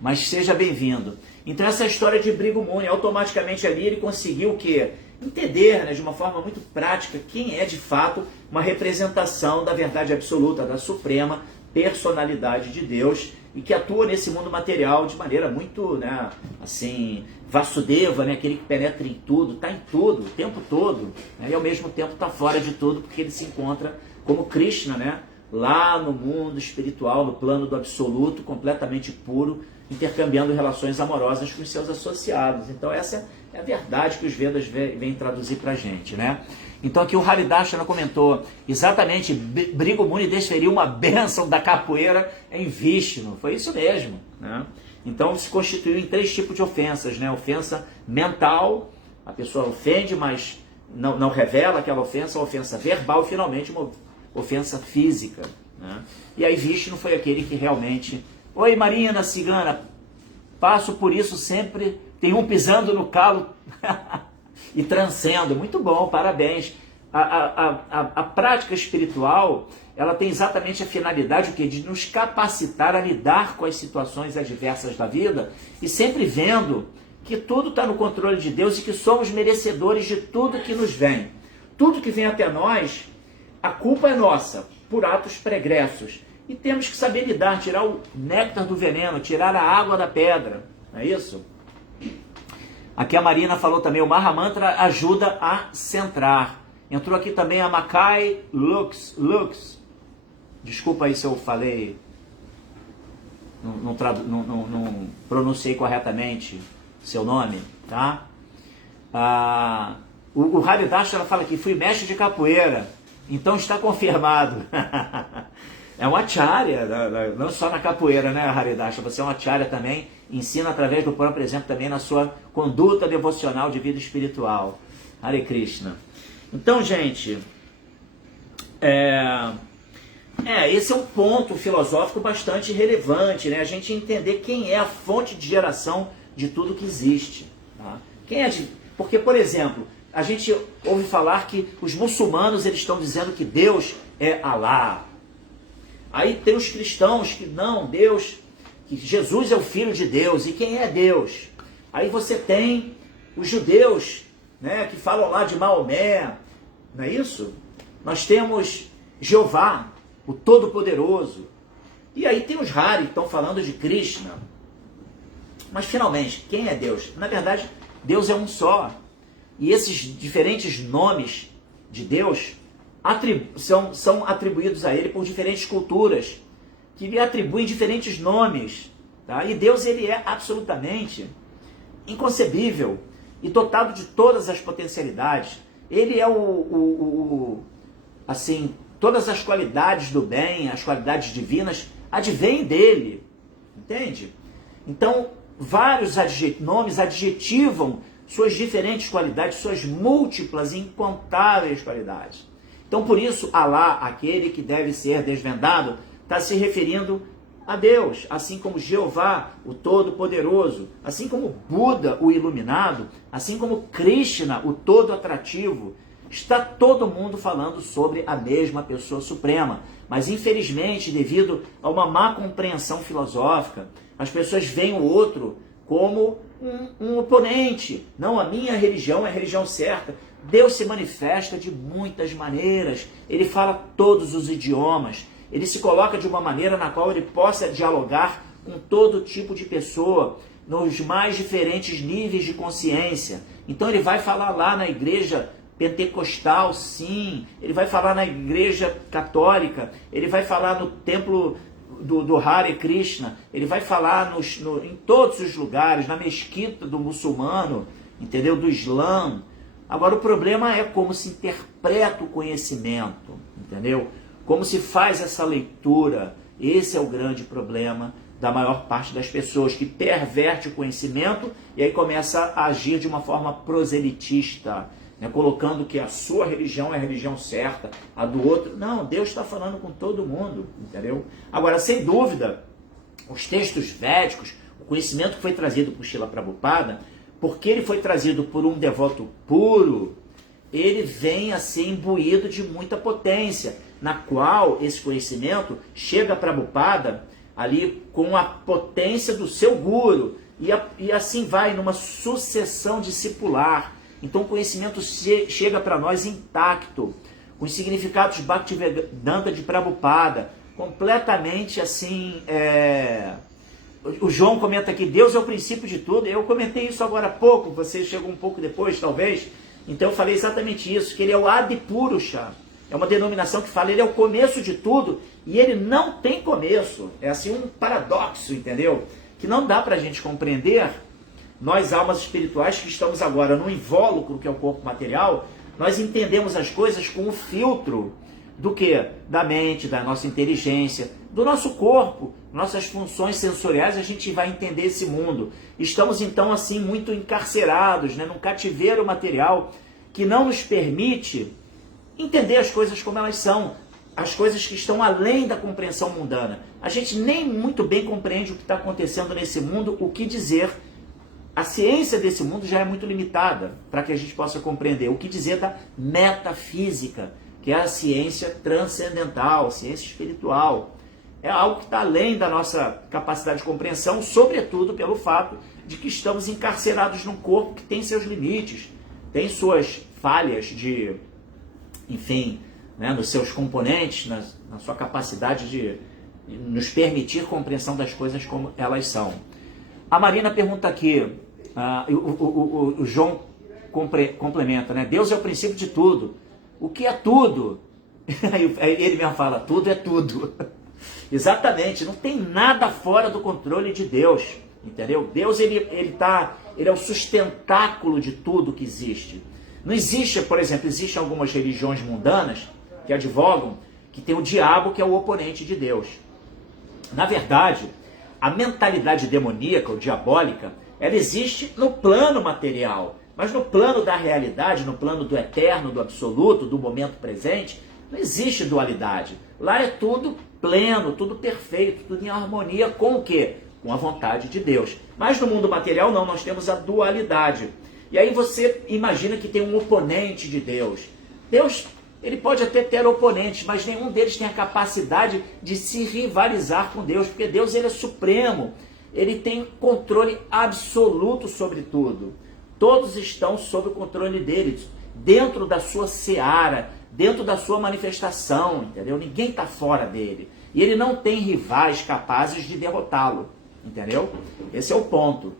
Mas seja bem-vindo. Então essa história de Brigu Muni, automaticamente ali ele conseguiu o quê? Entender, né, de uma forma muito prática quem é de fato uma representação da verdade absoluta, da suprema personalidade de Deus, e que atua nesse mundo material de maneira muito, né, assim, Vasudeva, né, aquele que penetra em tudo, está em tudo, o tempo todo, né, e ao mesmo tempo está fora de tudo, porque ele se encontra como Krishna, né, lá no mundo espiritual, no plano do absoluto, completamente puro, intercambiando relações amorosas com os seus associados. Então essa é a verdade que os Vedas vêm traduzir para a gente, né? Então aqui o Haridashana comentou, exatamente, Brigu Muni desferiu uma bênção da capoeira em Vishnu, foi isso mesmo, né? Então se constituiu em 3 tipos de ofensas, né? Ofensa mental, a pessoa ofende, mas não revela aquela ofensa, a ofensa verbal e finalmente uma ofensa física, né? E aí Vishnu foi aquele que realmente... Oi Marina Cigana, passo por isso sempre, tem um pisando no calo e transcendo, muito bom, parabéns. A prática espiritual, ela tem exatamente a finalidade de nos capacitar a lidar com as situações adversas da vida e sempre vendo que tudo está no controle de Deus e que somos merecedores de tudo que nos vem. Tudo que vem até nós, a culpa é nossa, por atos pregressos. E temos que saber lidar, tirar o néctar do veneno, tirar a água da pedra. Não é isso? Aqui a Marina falou também, o Mahamantra ajuda a centrar. Entrou aqui também a Makai Lux. Desculpa aí se eu falei, não pronunciei corretamente seu nome, tá? O Haridash, ela fala que fui mestre de capoeira, então está confirmado. É um acharya, não só na capoeira, né, Haridasha? Você é um acharya também, ensina através do próprio exemplo também na sua conduta devocional de vida espiritual. Hare Krishna. Então, gente, esse é um ponto filosófico bastante relevante, né? A gente entender quem é a fonte de geração de tudo que existe. Tá? Porque, por exemplo, a gente ouve falar que os muçulmanos eles estão dizendo que Deus é Alá. Aí tem os cristãos que não, Deus, que Jesus é o Filho de Deus. E quem é Deus? Aí você tem os judeus, né, que falam lá de Maomé, não é isso? Nós temos Jeová, o Todo-Poderoso. E aí tem os Hari, que estão falando de Krishna. Mas finalmente, quem é Deus? Na verdade, Deus é um só. E esses diferentes nomes de Deus são atribuídos a ele por diferentes culturas, que lhe atribuem diferentes nomes. Tá? E Deus ele é absolutamente inconcebível e dotado de todas as potencialidades. Ele é assim, todas as qualidades do bem, as qualidades divinas, advêm dele. Entende? Então, vários nomes adjetivam suas diferentes qualidades, suas múltiplas e incontáveis qualidades. Então, por isso, Alá, aquele que deve ser desvendado, está se referindo a Deus, assim como Jeová, o Todo-Poderoso, assim como Buda, o Iluminado, assim como Krishna, o Todo-Atrativo. Está todo mundo falando sobre a mesma pessoa suprema, mas infelizmente, devido a uma má compreensão filosófica, as pessoas veem o outro como um oponente. Não, a minha religião é a religião certa. Deus se manifesta de muitas maneiras, ele fala todos os idiomas, ele se coloca de uma maneira na qual ele possa dialogar com todo tipo de pessoa, nos mais diferentes níveis de consciência. Então ele vai falar lá na igreja pentecostal, sim, ele vai falar na igreja católica, ele vai falar no templo do Hare Krishna, ele vai falar em todos os lugares, na mesquita do muçulmano, entendeu? Do Islã. Agora o problema é como se interpreta o conhecimento, entendeu? Como se faz essa leitura. Esse é o grande problema da maior parte das pessoas, que perverte o conhecimento e aí começa a agir de uma forma proselitista, né? Colocando que a sua religião é a religião certa, a do outro. Não, Deus está falando com todo mundo, entendeu? Agora, sem dúvida, os textos védicos, o conhecimento que foi trazido por Srila Prabhupada, porque ele foi trazido por um devoto puro, ele vem a ser imbuído de muita potência, na qual esse conhecimento chega a Prabhupada ali com a potência do seu guru, e assim vai numa sucessão discipular. Então o conhecimento chega para nós intacto, com os significados Bhaktivedanta de Prabhupada, completamente assim... O João comenta aqui, Deus é o princípio de tudo. Eu comentei isso agora há pouco, você chegou um pouco depois, talvez. Então eu falei exatamente isso, que ele é o Adipurusha. É uma denominação que fala, ele é o começo de tudo, e ele não tem começo. É assim um paradoxo, entendeu? Que não dá para a gente compreender. Nós, almas espirituais, que estamos agora no invólucro, que é o corpo material, nós entendemos as coisas com o filtro do quê? Da mente, da nossa inteligência, do nosso corpo, nossas funções sensoriais, a gente vai entender esse mundo. Estamos então assim muito encarcerados, né, num cativeiro material que não nos permite entender as coisas como elas são, as coisas que estão além da compreensão mundana. A gente nem muito bem compreende o que está acontecendo nesse mundo, o que dizer. A ciência desse mundo já é muito limitada para que a gente possa compreender. O que dizer da metafísica, que é a ciência transcendental, a ciência espiritual. É algo que está além da nossa capacidade de compreensão, sobretudo pelo fato de que estamos encarcerados num corpo que tem seus limites, tem suas falhas de, enfim, né, nos seus componentes, na sua capacidade de nos permitir compreensão das coisas como elas são. A Marina pergunta aqui, o João complementa, né? Deus é o princípio de tudo. O que é tudo? Ele mesmo fala, tudo é tudo. Exatamente, não tem nada fora do controle de Deus, entendeu? Deus ele é o sustentáculo de tudo que existe. Não existe, por exemplo, existem algumas religiões mundanas que advogam que tem o diabo que é o oponente de Deus. Na verdade, a mentalidade demoníaca ou diabólica, ela existe no plano material, mas no plano da realidade, no plano do eterno, do absoluto, do momento presente, não existe dualidade. Lá é tudo pleno, tudo perfeito, tudo em harmonia com o quê? Com a vontade de Deus. Mas no mundo material não, nós temos a dualidade. E aí você imagina que tem um oponente de Deus. Deus, ele pode até ter oponentes, mas nenhum deles tem a capacidade de se rivalizar com Deus, porque Deus, ele é supremo, ele tem controle absoluto sobre tudo. Todos estão sob o controle dele, dentro da sua seara, dentro da sua manifestação, entendeu? Ninguém está fora dele. E ele não tem rivais capazes de derrotá-lo, entendeu? Esse é o ponto.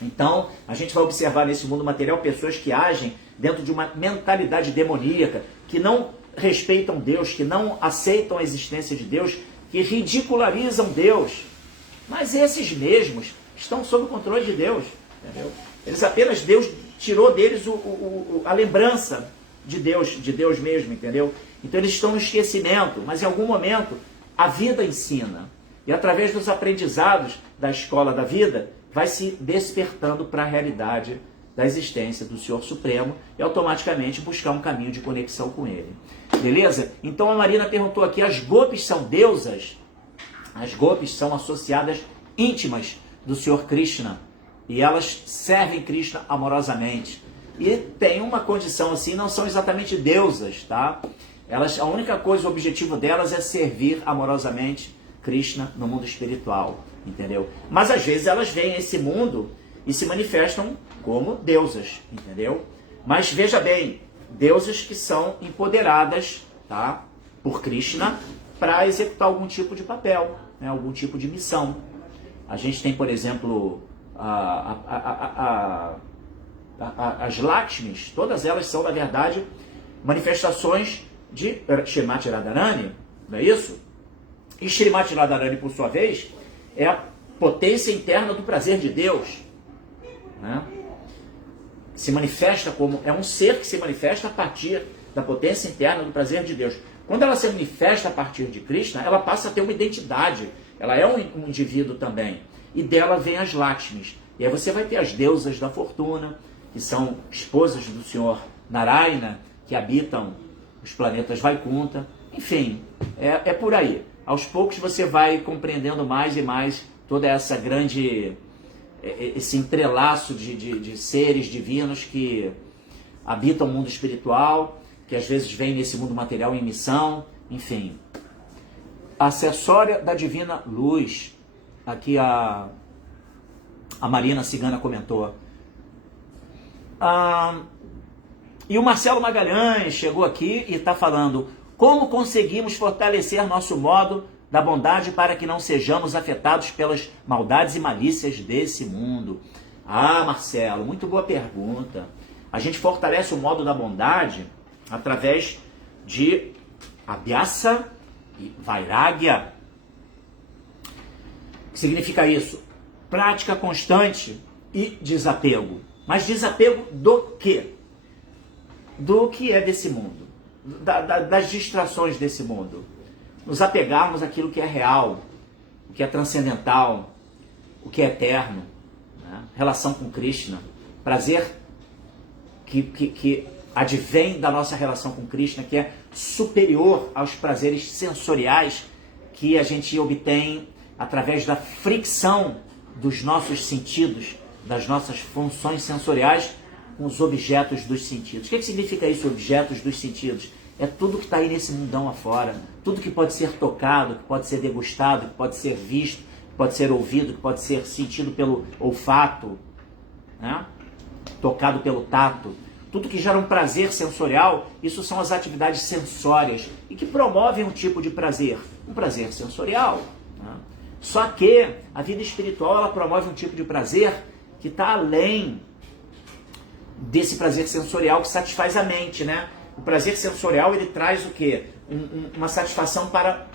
Então, a gente vai observar nesse mundo material pessoas que agem dentro de uma mentalidade demoníaca, que não respeitam Deus, que não aceitam a existência de Deus, que ridicularizam Deus. Mas esses mesmos estão sob o controle de Deus, entendeu? Eles apenas, Deus tirou deles a lembrança de Deus mesmo, entendeu? Então eles estão no esquecimento, mas em algum momento a vida ensina. E através dos aprendizados da escola da vida, vai se despertando para a realidade da existência do Senhor Supremo e automaticamente buscar um caminho de conexão com Ele. Beleza? Então a Marina perguntou aqui, as Gopis são deusas? As Gopis são associadas íntimas do Senhor Krishna e elas servem Krishna amorosamente. E tem uma condição assim, não são exatamente deusas, tá? Elas, a única coisa, o objetivo delas é servir amorosamente Krishna no mundo espiritual, entendeu? Mas às vezes elas vêm a esse mundo e se manifestam como deusas, entendeu? Mas veja bem, deusas que são empoderadas, tá, por Krishna para executar algum tipo de papel, né, algum tipo de missão. A gente tem, por exemplo, as Lakshmis, todas elas são, na verdade, manifestações de Shrimati Radharani, não é isso? E Shrimati Radharani, por sua vez, é a potência interna do prazer de Deus, né? Se manifesta como, é um ser que se manifesta a partir da potência interna do prazer de Deus. Quando ela se manifesta a partir de Krishna, ela passa a ter uma identidade, ela é um indivíduo também, e dela vem as Lakshmis. E aí você vai ter as deusas da fortuna, que são esposas do Senhor Narayana, que habitam os planetas Vaikunta, enfim, é por aí. Aos poucos você vai compreendendo mais e mais toda essa grande, esse entrelaço de seres divinos que habitam o mundo espiritual, que às vezes vêm nesse mundo material em missão, enfim. Acessória da divina luz, aqui a Marina Cigana comentou. E o Marcelo Magalhães chegou aqui e está falando: como conseguimos fortalecer nosso modo da bondade para que não sejamos afetados pelas maldades e malícias desse mundo? Ah, Marcelo, muito boa pergunta. A gente fortalece o modo da bondade através de Abhyasa e Vairagya. O que significa isso? Prática constante e desapego. Mas desapego do quê? Do que é desse mundo, das distrações desse mundo. Nos apegarmos àquilo que é real, o que é transcendental, o que é eterno, né? Relação com Krishna, prazer que advém da nossa relação com Krishna, que é superior aos prazeres sensoriais que a gente obtém através da fricção dos nossos sentidos, das nossas funções sensoriais com os objetos dos sentidos. O que significa isso, objetos dos sentidos? É tudo que está aí nesse mundão afora, tudo que pode ser tocado, que pode ser degustado, que pode ser visto, que pode ser ouvido, que pode ser sentido pelo olfato, né? Tocado pelo tato. Tudo que gera um prazer sensorial, isso são as atividades sensórias e que promovem um tipo de prazer, um prazer sensorial, né? Só que a vida espiritual, ela promove um tipo de prazer que está além desse prazer sensorial que satisfaz a mente, né? O prazer sensorial, ele traz o quê? Uma satisfação para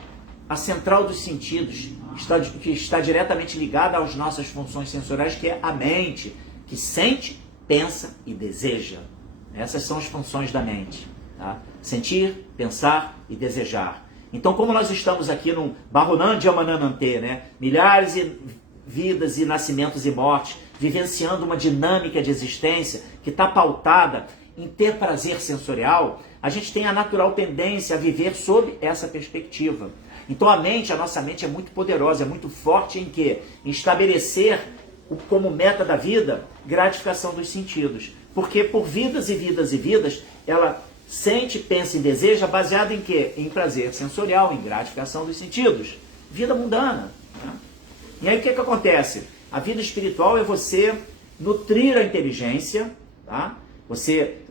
a central dos sentidos, que está diretamente ligada às nossas funções sensoriais, que é a mente, que sente, pensa e deseja. Essas são as funções da mente, tá? Sentir, pensar e desejar. Então, como nós estamos aqui no Bahunan Jamananante, né? Milhares de vidas e nascimentos e mortes, vivenciando uma dinâmica de existência que está pautada em ter prazer sensorial, a gente tem a natural tendência a viver sob essa perspectiva. Então a nossa mente é muito poderosa, é muito forte em quê? Em estabelecer como meta da vida, gratificação dos sentidos. Porque por vidas e vidas e vidas, ela sente, pensa e deseja baseado em quê? Em prazer sensorial, em gratificação dos sentidos. Vida mundana. Né? E aí o que acontece? A vida espiritual é você nutrir a inteligência. Tá?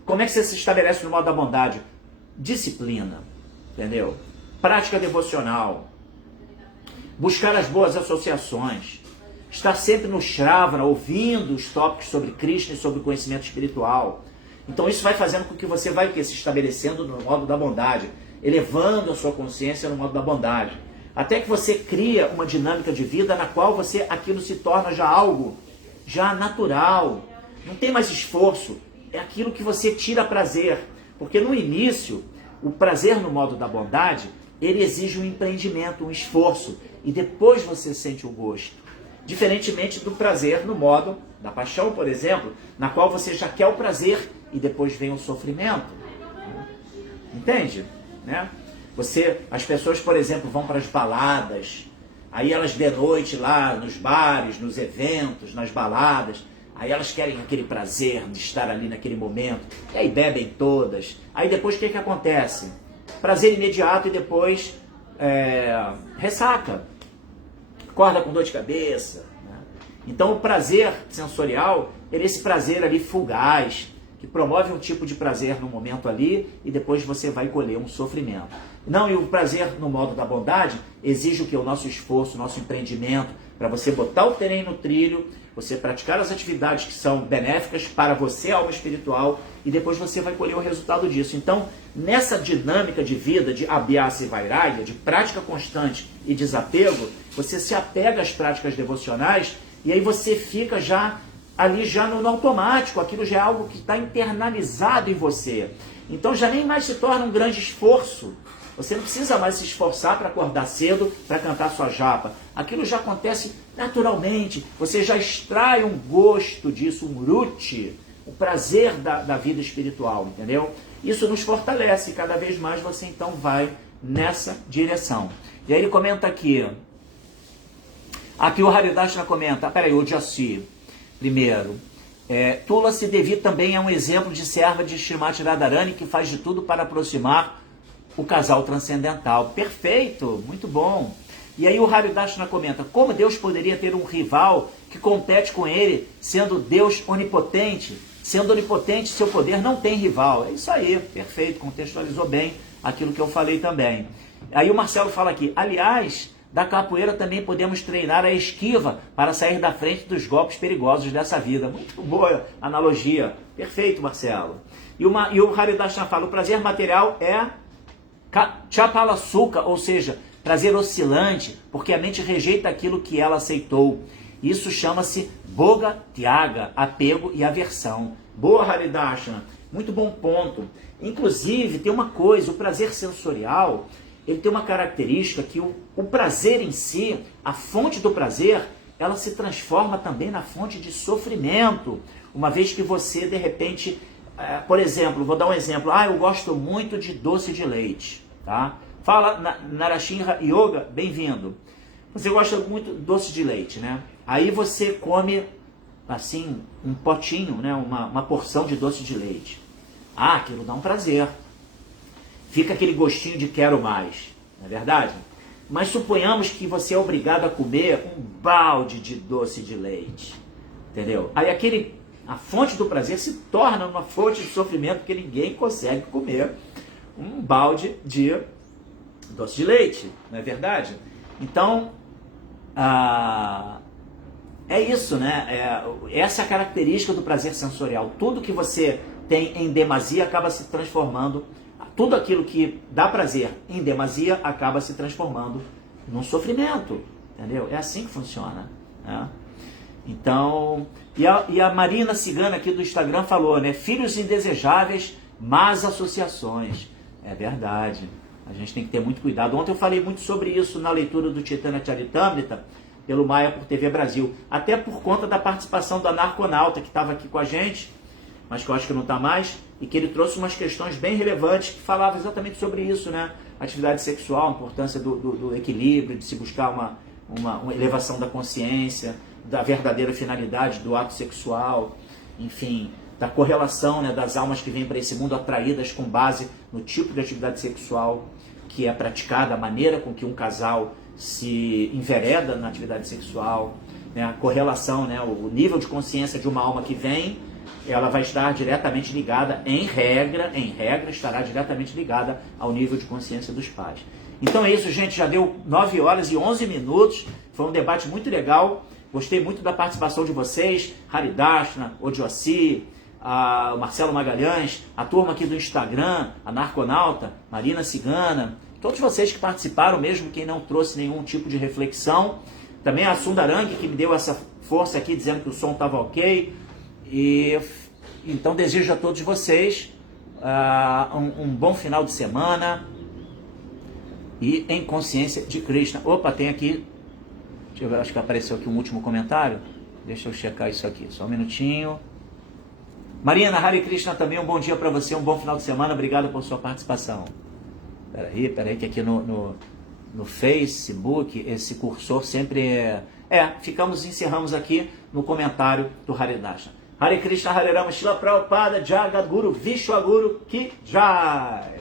Como é que você se estabelece no modo da bondade? Disciplina. Entendeu? Prática devocional. Buscar as boas associações. Estar sempre no Shravana, ouvindo os tópicos sobre Krishna e sobre o conhecimento espiritual. Então isso vai fazendo com que você vai se estabelecendo no modo da bondade, elevando a sua consciência no modo da bondade. Até que você cria uma dinâmica de vida na qual aquilo se torna já algo já natural. Não tem mais esforço. É aquilo que você tira prazer. Porque no início, o prazer no modo da bondade, ele exige um empreendimento, um esforço. E depois você sente o gosto. Diferentemente do prazer no modo da paixão, por exemplo, na qual você já quer o prazer e depois vem o sofrimento. Entende? Né? As pessoas, por exemplo, vão para as baladas, aí elas de noite lá nos bares, nos eventos, nas baladas, aí elas querem aquele prazer de estar ali naquele momento, e aí bebem todas. Aí depois o que acontece? Prazer imediato e depois ressaca. Acorda com dor de cabeça. Né? Então o prazer sensorial, ele é esse prazer ali fugaz, que promove um tipo de prazer no momento ali e depois você vai colher um sofrimento. Não, e o prazer no modo da bondade exige o que? O nosso esforço, o nosso empreendimento, para você botar o terreno no trilho, você praticar as atividades que são benéficas para você, alma espiritual, e depois você vai colher o resultado disso. Então, nessa dinâmica de vida, de abhyasa e vairagya, de prática constante e desapego, você se apega às práticas devocionais e aí você fica já ali no automático, aquilo já é algo que está internalizado em você. Então já nem mais se torna um grande esforço. Você não precisa mais se esforçar para acordar cedo, para cantar sua japa. Aquilo já acontece naturalmente. Você já extrai um gosto disso, um ruchi, o prazer da vida espiritual, entendeu? Isso nos fortalece e cada vez mais você então vai nessa direção. E aí ele comenta aqui o Haridashna comenta, o Jassi, primeiro, Tulasi Devi também é um exemplo de serva de Srimati Radharani que faz de tudo para aproximar o casal transcendental. Perfeito, muito bom. E aí o Haridashna comenta, como Deus poderia ter um rival que compete com ele, sendo Deus onipotente? Sendo onipotente, seu poder não tem rival. É isso aí, perfeito, contextualizou bem aquilo que eu falei também. Aí o Marcelo fala aqui, aliás, da capoeira também podemos treinar a esquiva para sair da frente dos golpes perigosos dessa vida. Muito boa analogia. Perfeito, Marcelo. E o Haridashna fala, o prazer material é Chapala-sukha, ou seja, prazer oscilante, porque a mente rejeita aquilo que ela aceitou. Isso chama-se Boga Tyaga, apego e aversão. Boa, Haridashna, muito bom ponto. Inclusive, tem uma coisa, o prazer sensorial, ele tem uma característica que o prazer em si, a fonte do prazer, ela se transforma também na fonte de sofrimento. Uma vez que você, de repente, por exemplo, vou dar um exemplo, eu gosto muito de doce de leite, tá? Fala, Narashinha Yoga, bem-vindo. Você gosta muito de doce de leite, né? Aí você come, assim, um potinho, né? Uma porção de doce de leite. Aquilo dá um prazer. Fica aquele gostinho de quero mais, não é verdade? Mas suponhamos que você é obrigado a comer um balde de doce de leite, entendeu? Aí a fonte do prazer se torna uma fonte de sofrimento porque ninguém consegue comer um balde de doce de leite, não é verdade? Então, é isso, né? Essa é a característica do prazer sensorial. Tudo que você tem em demasia acaba se transformando, tudo aquilo que dá prazer em demasia acaba se transformando num sofrimento, entendeu? É assim que funciona, né? Então, e a Marina Cigana aqui do Instagram falou, né? Filhos indesejáveis, más associações. É verdade. A gente tem que ter muito cuidado. Ontem eu falei muito sobre isso na leitura do Chaitanya Charitamrita, pelo Maia por TV Brasil. Até por conta da participação do anarconauta que estava aqui com a gente, mas que eu acho que não está mais, e que ele trouxe umas questões bem relevantes que falavam exatamente sobre isso, né? Atividade sexual, a importância do equilíbrio, de se buscar uma elevação da consciência, da verdadeira finalidade do ato sexual, enfim, da correlação, né, das almas que vêm para esse mundo atraídas com base no tipo de atividade sexual que é praticada, a maneira com que um casal se envereda na atividade sexual, né, a correlação, né, o nível de consciência de uma alma que vem, ela vai estar diretamente ligada, em regra, estará diretamente ligada ao nível de consciência dos pais. Então é isso, gente, já deu 9 horas e 11 minutos, foi um debate muito legal, gostei muito da participação de vocês, Haridashna, Odioci, o Marcelo Magalhães, a turma aqui do Instagram, a Narconauta, Marina Cigana, todos vocês que participaram, mesmo quem não trouxe nenhum tipo de reflexão, também a Sundarang, que me deu essa força aqui, dizendo que o som estava ok, e então desejo a todos vocês um bom final de semana, e em consciência de Krishna. Opa, tem aqui, deixa eu ver, acho que apareceu aqui um último comentário, deixa eu checar isso aqui, só um minutinho. Marina, Hare Krishna também, um bom dia para você, um bom final de semana, obrigado por sua participação. Peraí, que aqui no Facebook, esse cursor sempre encerramos aqui no comentário do Haridashna. Hare Krishna, Hare Rama, Shila Prabhupada, Jagadguru, Vishwaguru, Ki Jai.